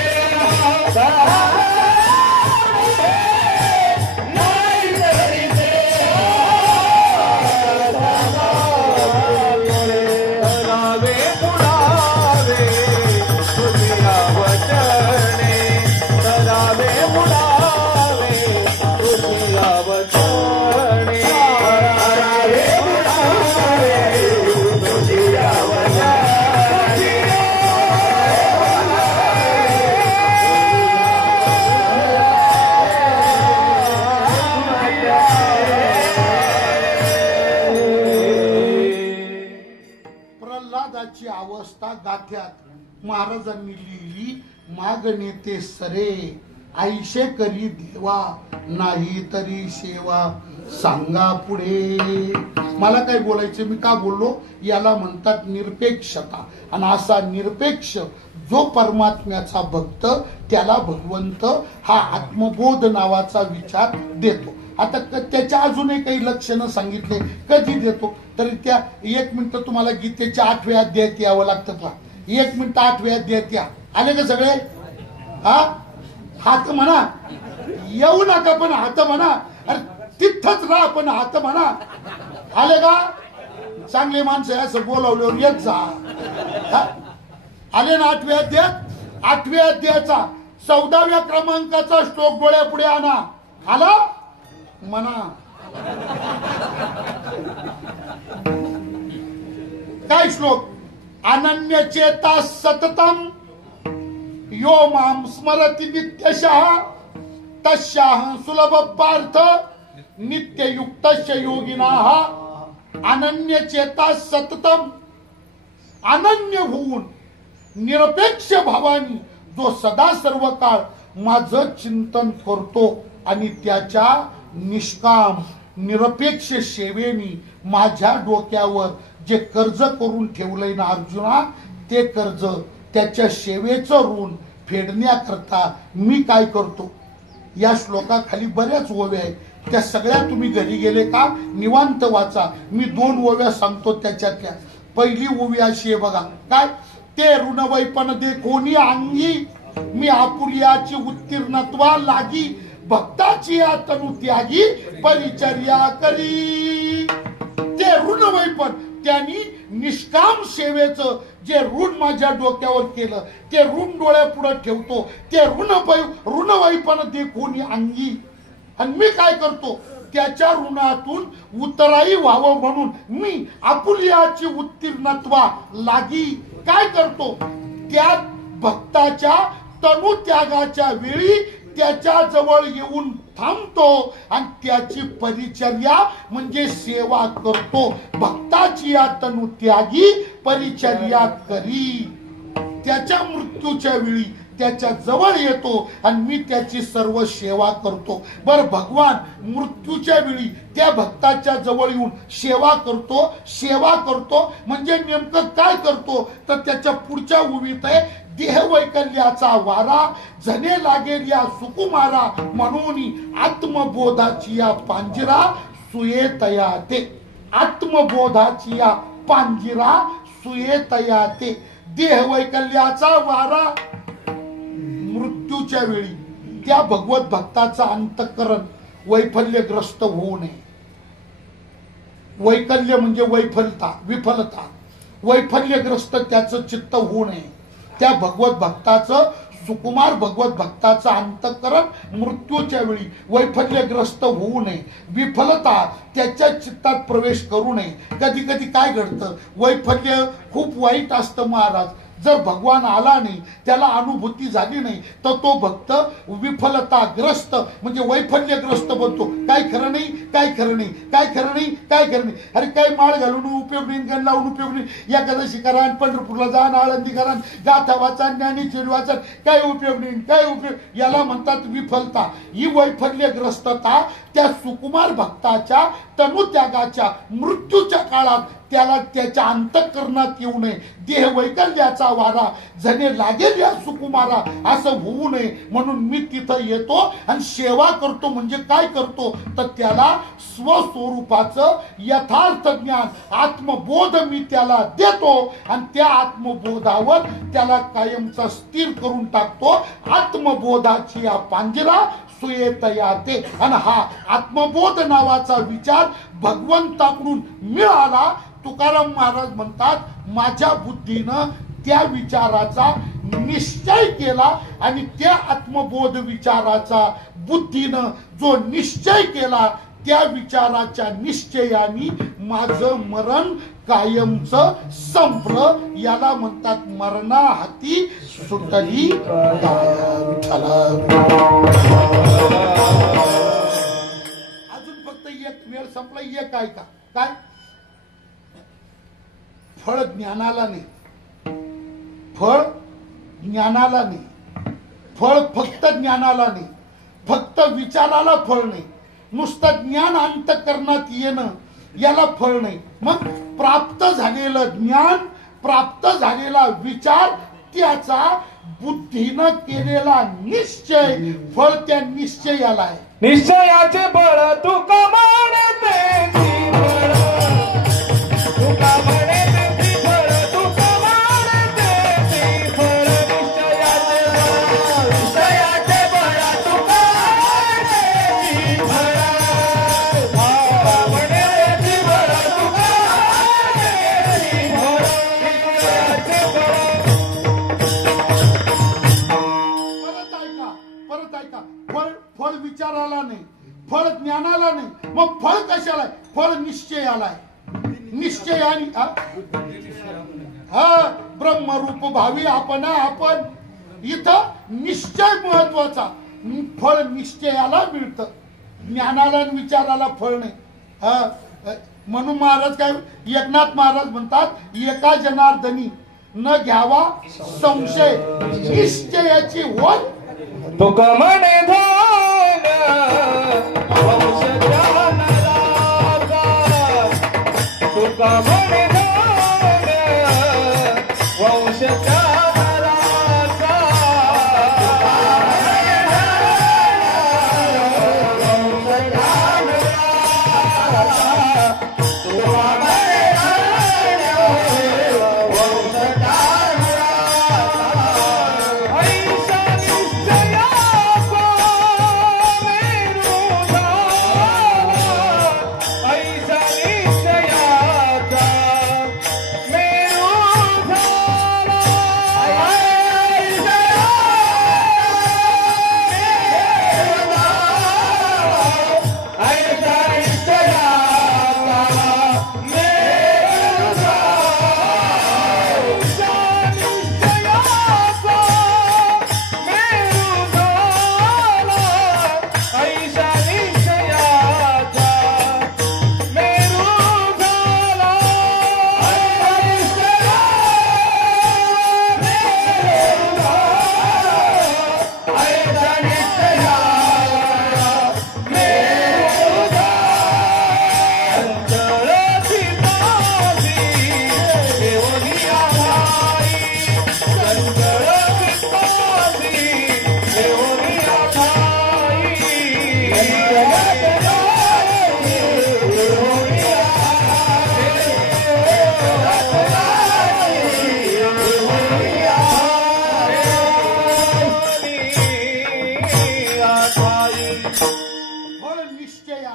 नाही तरी देवा रावे मुडावे तुझ्या वचने, रावे मुडावे तुझ्या वचने, रावे मुडावे तुझ्या वचने, प्रल्हादाची अवस्था गाथ्यात महाराजांनी लिहिली. मागणे ते सरे ऐशे करी देवा, नाही तरी सेवा सांगा पुढे. मला काय बोलायचं, मी का बोललो, याला म्हणतात निरपेक्षता. आणि असा निरपेक्ष जो परमात्म्याचा भक्त, त्याला भगवंत हा आत्मबोध नावाचा विचार देतो. आता त्याच्या अजूनही काही लक्षणं सांगितले, कधी देतो तरी त्या 1 मिनिट तुम्हाला गीतेच्या 8व्या अध्यायात यावं लागतं का, 1 मिनिट 8व्या अध्यायात या. आले का सगळे? हा हात म्हणा, येऊ नका पण हात म्हणा, अरे तिथंच राहा पण हात म्हणा. आले का? चांगले माणसं असं बोलावल्यावर येत जा. आले ना 8व्या अध्यायात? 8व्या अध्यायाचा 14व्या क्रमांकाचा श्लोक डोळ्या पुढे आणा. आला म्हणा. काय श्लोक? अनन्य चेता सततम यो माम स्मरति नित्यशः तस्याहं सुलभ पार्थ नित्ययुक्तस्य योगिनाः. अनन्य चेता सततम, अनन्य होऊन निरपेक्ष भावानी जो सदा सर्व काळ माझं चिंतन करतो आणि त्याच्या निष्काम निरपेक्ष सेवेनी माझ्या डोक्यावर जे कर्ज करून ठेवलंय ना अर्जुना, ते कर्ज त्याच्या सेवेचं ऋण फेडण्याकरता मी काय करतो. या श्लोकाखाली बऱ्याच ओव्या आहेत, त्या सगळ्या तुम्ही घरी गेले का निवांत वाचा. मी 2 ओव्या सांगतो त्याच्यातल्या. पहिली ओवी अशी आहे बघा, काय ते ऋणवैपण दे कोणी अंगी मी आपुलियाची उत्तीर्णत्वा लागी भक्ताची तनु त्यागी परिचर्या करी. ते ऋण वैपण त्यांनी निष्काम सेवेचं जे ऋण माझ्या डोक्यावर केलं ते ऋण डोळ्यापुढे ठेवतो. ते ऋणवैपण देखून अंगी. आणि मी काय करतो त्याच्या ऋणातून उतराई व्हावं म्हणून मी आपुलियाची उत्तीर्णत्वा लागी काय करतो त्या भक्ताच्या तनु त्यागाच्या वेळी त्याच्या जवळ येऊन थांबतो आणि त्याची परिचर्या म्हणजे सेवा करतो. भक्ताची या तनु त्यागी परिचर्या करी. त्याच्या मृत्यूच्या वेळी त्याच्या जवळ येतो आणि मी त्याची सर्व सेवा करतो. बर भगवान मृत्यूच्या वेळी त्या भक्ताच्या जवळ येऊन सेवा करतो म्हणजे नेमकं काय करतो तर त्याच्या पुढच्या उभीत आहे देह वैकल्याचा वारा जने लागेल या सुकुमारा म्हणून आत्मबोधाची या पांजिरा सुयेतया ते. आत्मबोधाची या पांजिरा सुयेतया ते. देह वैकल्याचा वारा मृत्यूच्या वेळी त्या भगवत भक्ताचा अंतःकरण वैफल्यग्रस्त होऊ नये. वैकल्य म्हणजे विफलता वैफल्यग्रस्त त्याचं चित्त होऊ नये. त्या भगवत भक्ताचं सुकुमार भगवत भक्ताचं अंतःकरण मृत्यूच्या वेळी वैफल्यग्रस्त होऊ नये. विफलता त्याच्या चित्तात प्रवेश करू नये. कधी कधी काय घडतं वैफल्य खूप वाईट असतं महाराज. जर भगवान आला नाही त्याला अनुभूती झाली नाही तर तो भक्त विफलताग्रस्त म्हणजे वैफल्यग्रस्त बनतो. काय खरं नाही. अरे काय माळ घालून उपयोग नाही गण लावून उपयोग नाही. एकादशी करा पंढरपूरला जा आळंदी करा गाथा वाचा ज्ञानेश्वरी वाचा काय उपयोग. याला म्हणतात विफलता. ही वैफल्यग्रस्तता त्या सुकुमार भक्ताच्या तनुत्यागाच्या मृत्यूच्या काळात त्याला त्याच्या अंतःकरणात येऊ नये. देह वैकल्याचा वारा जने लागेल या सुकुमारा असं होऊ नये म्हणून मी तिथं येतो आणि सेवा करतो. म्हणजे काय करतो तर त्याला स्वस्वरूपाचं यथार्थ ज्ञान आत्मबोध मी त्याला देतो आणि त्या आत्मबोधावर त्याला कायमचा स्थिर करून टाकतो. आत्मबोधाची या पांजरा सुयेतया ते. आणि हा आत्मबोध नावाचा विचार भगवंताकडून मिळाला. तुकाराम महाराज म्हणतात माझ्या बुद्धीनं त्या विचाराचा निश्चय केला आणि त्या आत्मबोध विचाराचा बुद्धीनं जो निश्चय केला त्या विचाराच्या निश्चयाने माझं मरण कायमचं संपलं. याला म्हणतात मरणा हाती सुटली अजून फक्त एक वेळ संपला. एक आहे का काय फळ ज्ञानाला नाही. फळ फक्त ज्ञानाला नाही. फक्त विचाराला फळ नाही. नुसतं ज्ञान अंतःकरणात येणं याला फळ नाही. मग प्राप्त झालेलं ज्ञान प्राप्त झालेला विचार त्याचा बुद्धीनं केलेला निश्चय फळ त्या निश्चयाला आहे. निश्चयाचे बळ तुका म्हणते तुका म्हणते फळ तुका म्हणते फळ निश्चयाचे बळ तुका म्हणते फळ म्हणते फळ तुका परत ऐका. फळ विचाराला नाही. फळ ज्ञानाला नाही. मग फळ कशाला? फळ निश्चयाला आहे. निश्चयाने ब्रह्मरूप भावी आपण इथं निश्चय महत्वाचा. फळ निश्चयाला मिळतं. ज्ञानाला आणि विचाराला फळ नाही. म्हणून महाराज काय एकनाथ महाराज म्हणतात एका जनार्दनी न घ्यावा संशय निश्चयाची होय तुका म्हणे धन वंश ज्ञानराजा तुका म्हणे धन वंश ज्ञानराजा ऐसा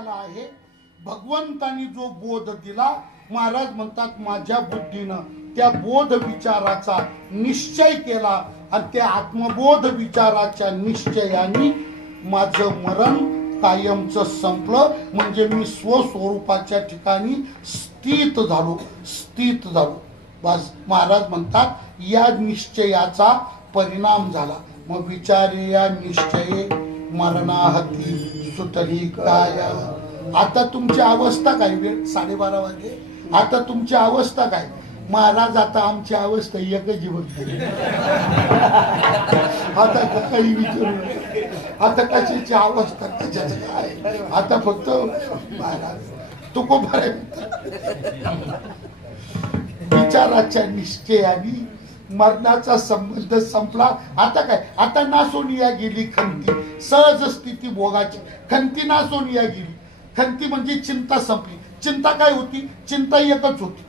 झाला आहे. भगवंतानी जो बोध दिला, महाराज म्हणतात माझ्या बुद्धीनं त्या बोध विचाराचा निश्चय केला आणि त्या आत्मबोध विचाराच्या निश्चयाने माझं मरण कायमचं संपलं. म्हणजे मी स्वस्वरूपाच्या ठिकाणी स्थित झालो. बस महाराज म्हणतात या निश्चयाचा परिणाम झाला. मग विचारे या निश्चये मरणाहती सुतली काय. आता तुमची अवस्था काय, वेळ 12:30 वाजले, आता तुमची अवस्था काय. महाराज आता आमची अवस्था एकच होती. आता काही विचारू, आता कशाची अवस्था कशाचं काय, आता फक्त महाराज तुकोबा विचाराच्या निश्चयाने मरणाचा संबंध संपला. आता काय, आता नासोनिया गेली खंती, सहज स्थिती भोगाची. खंती नासोनिया गेली. खंती म्हणजे चिंता संपली. चिंता काय होती, चिंता एकच होती,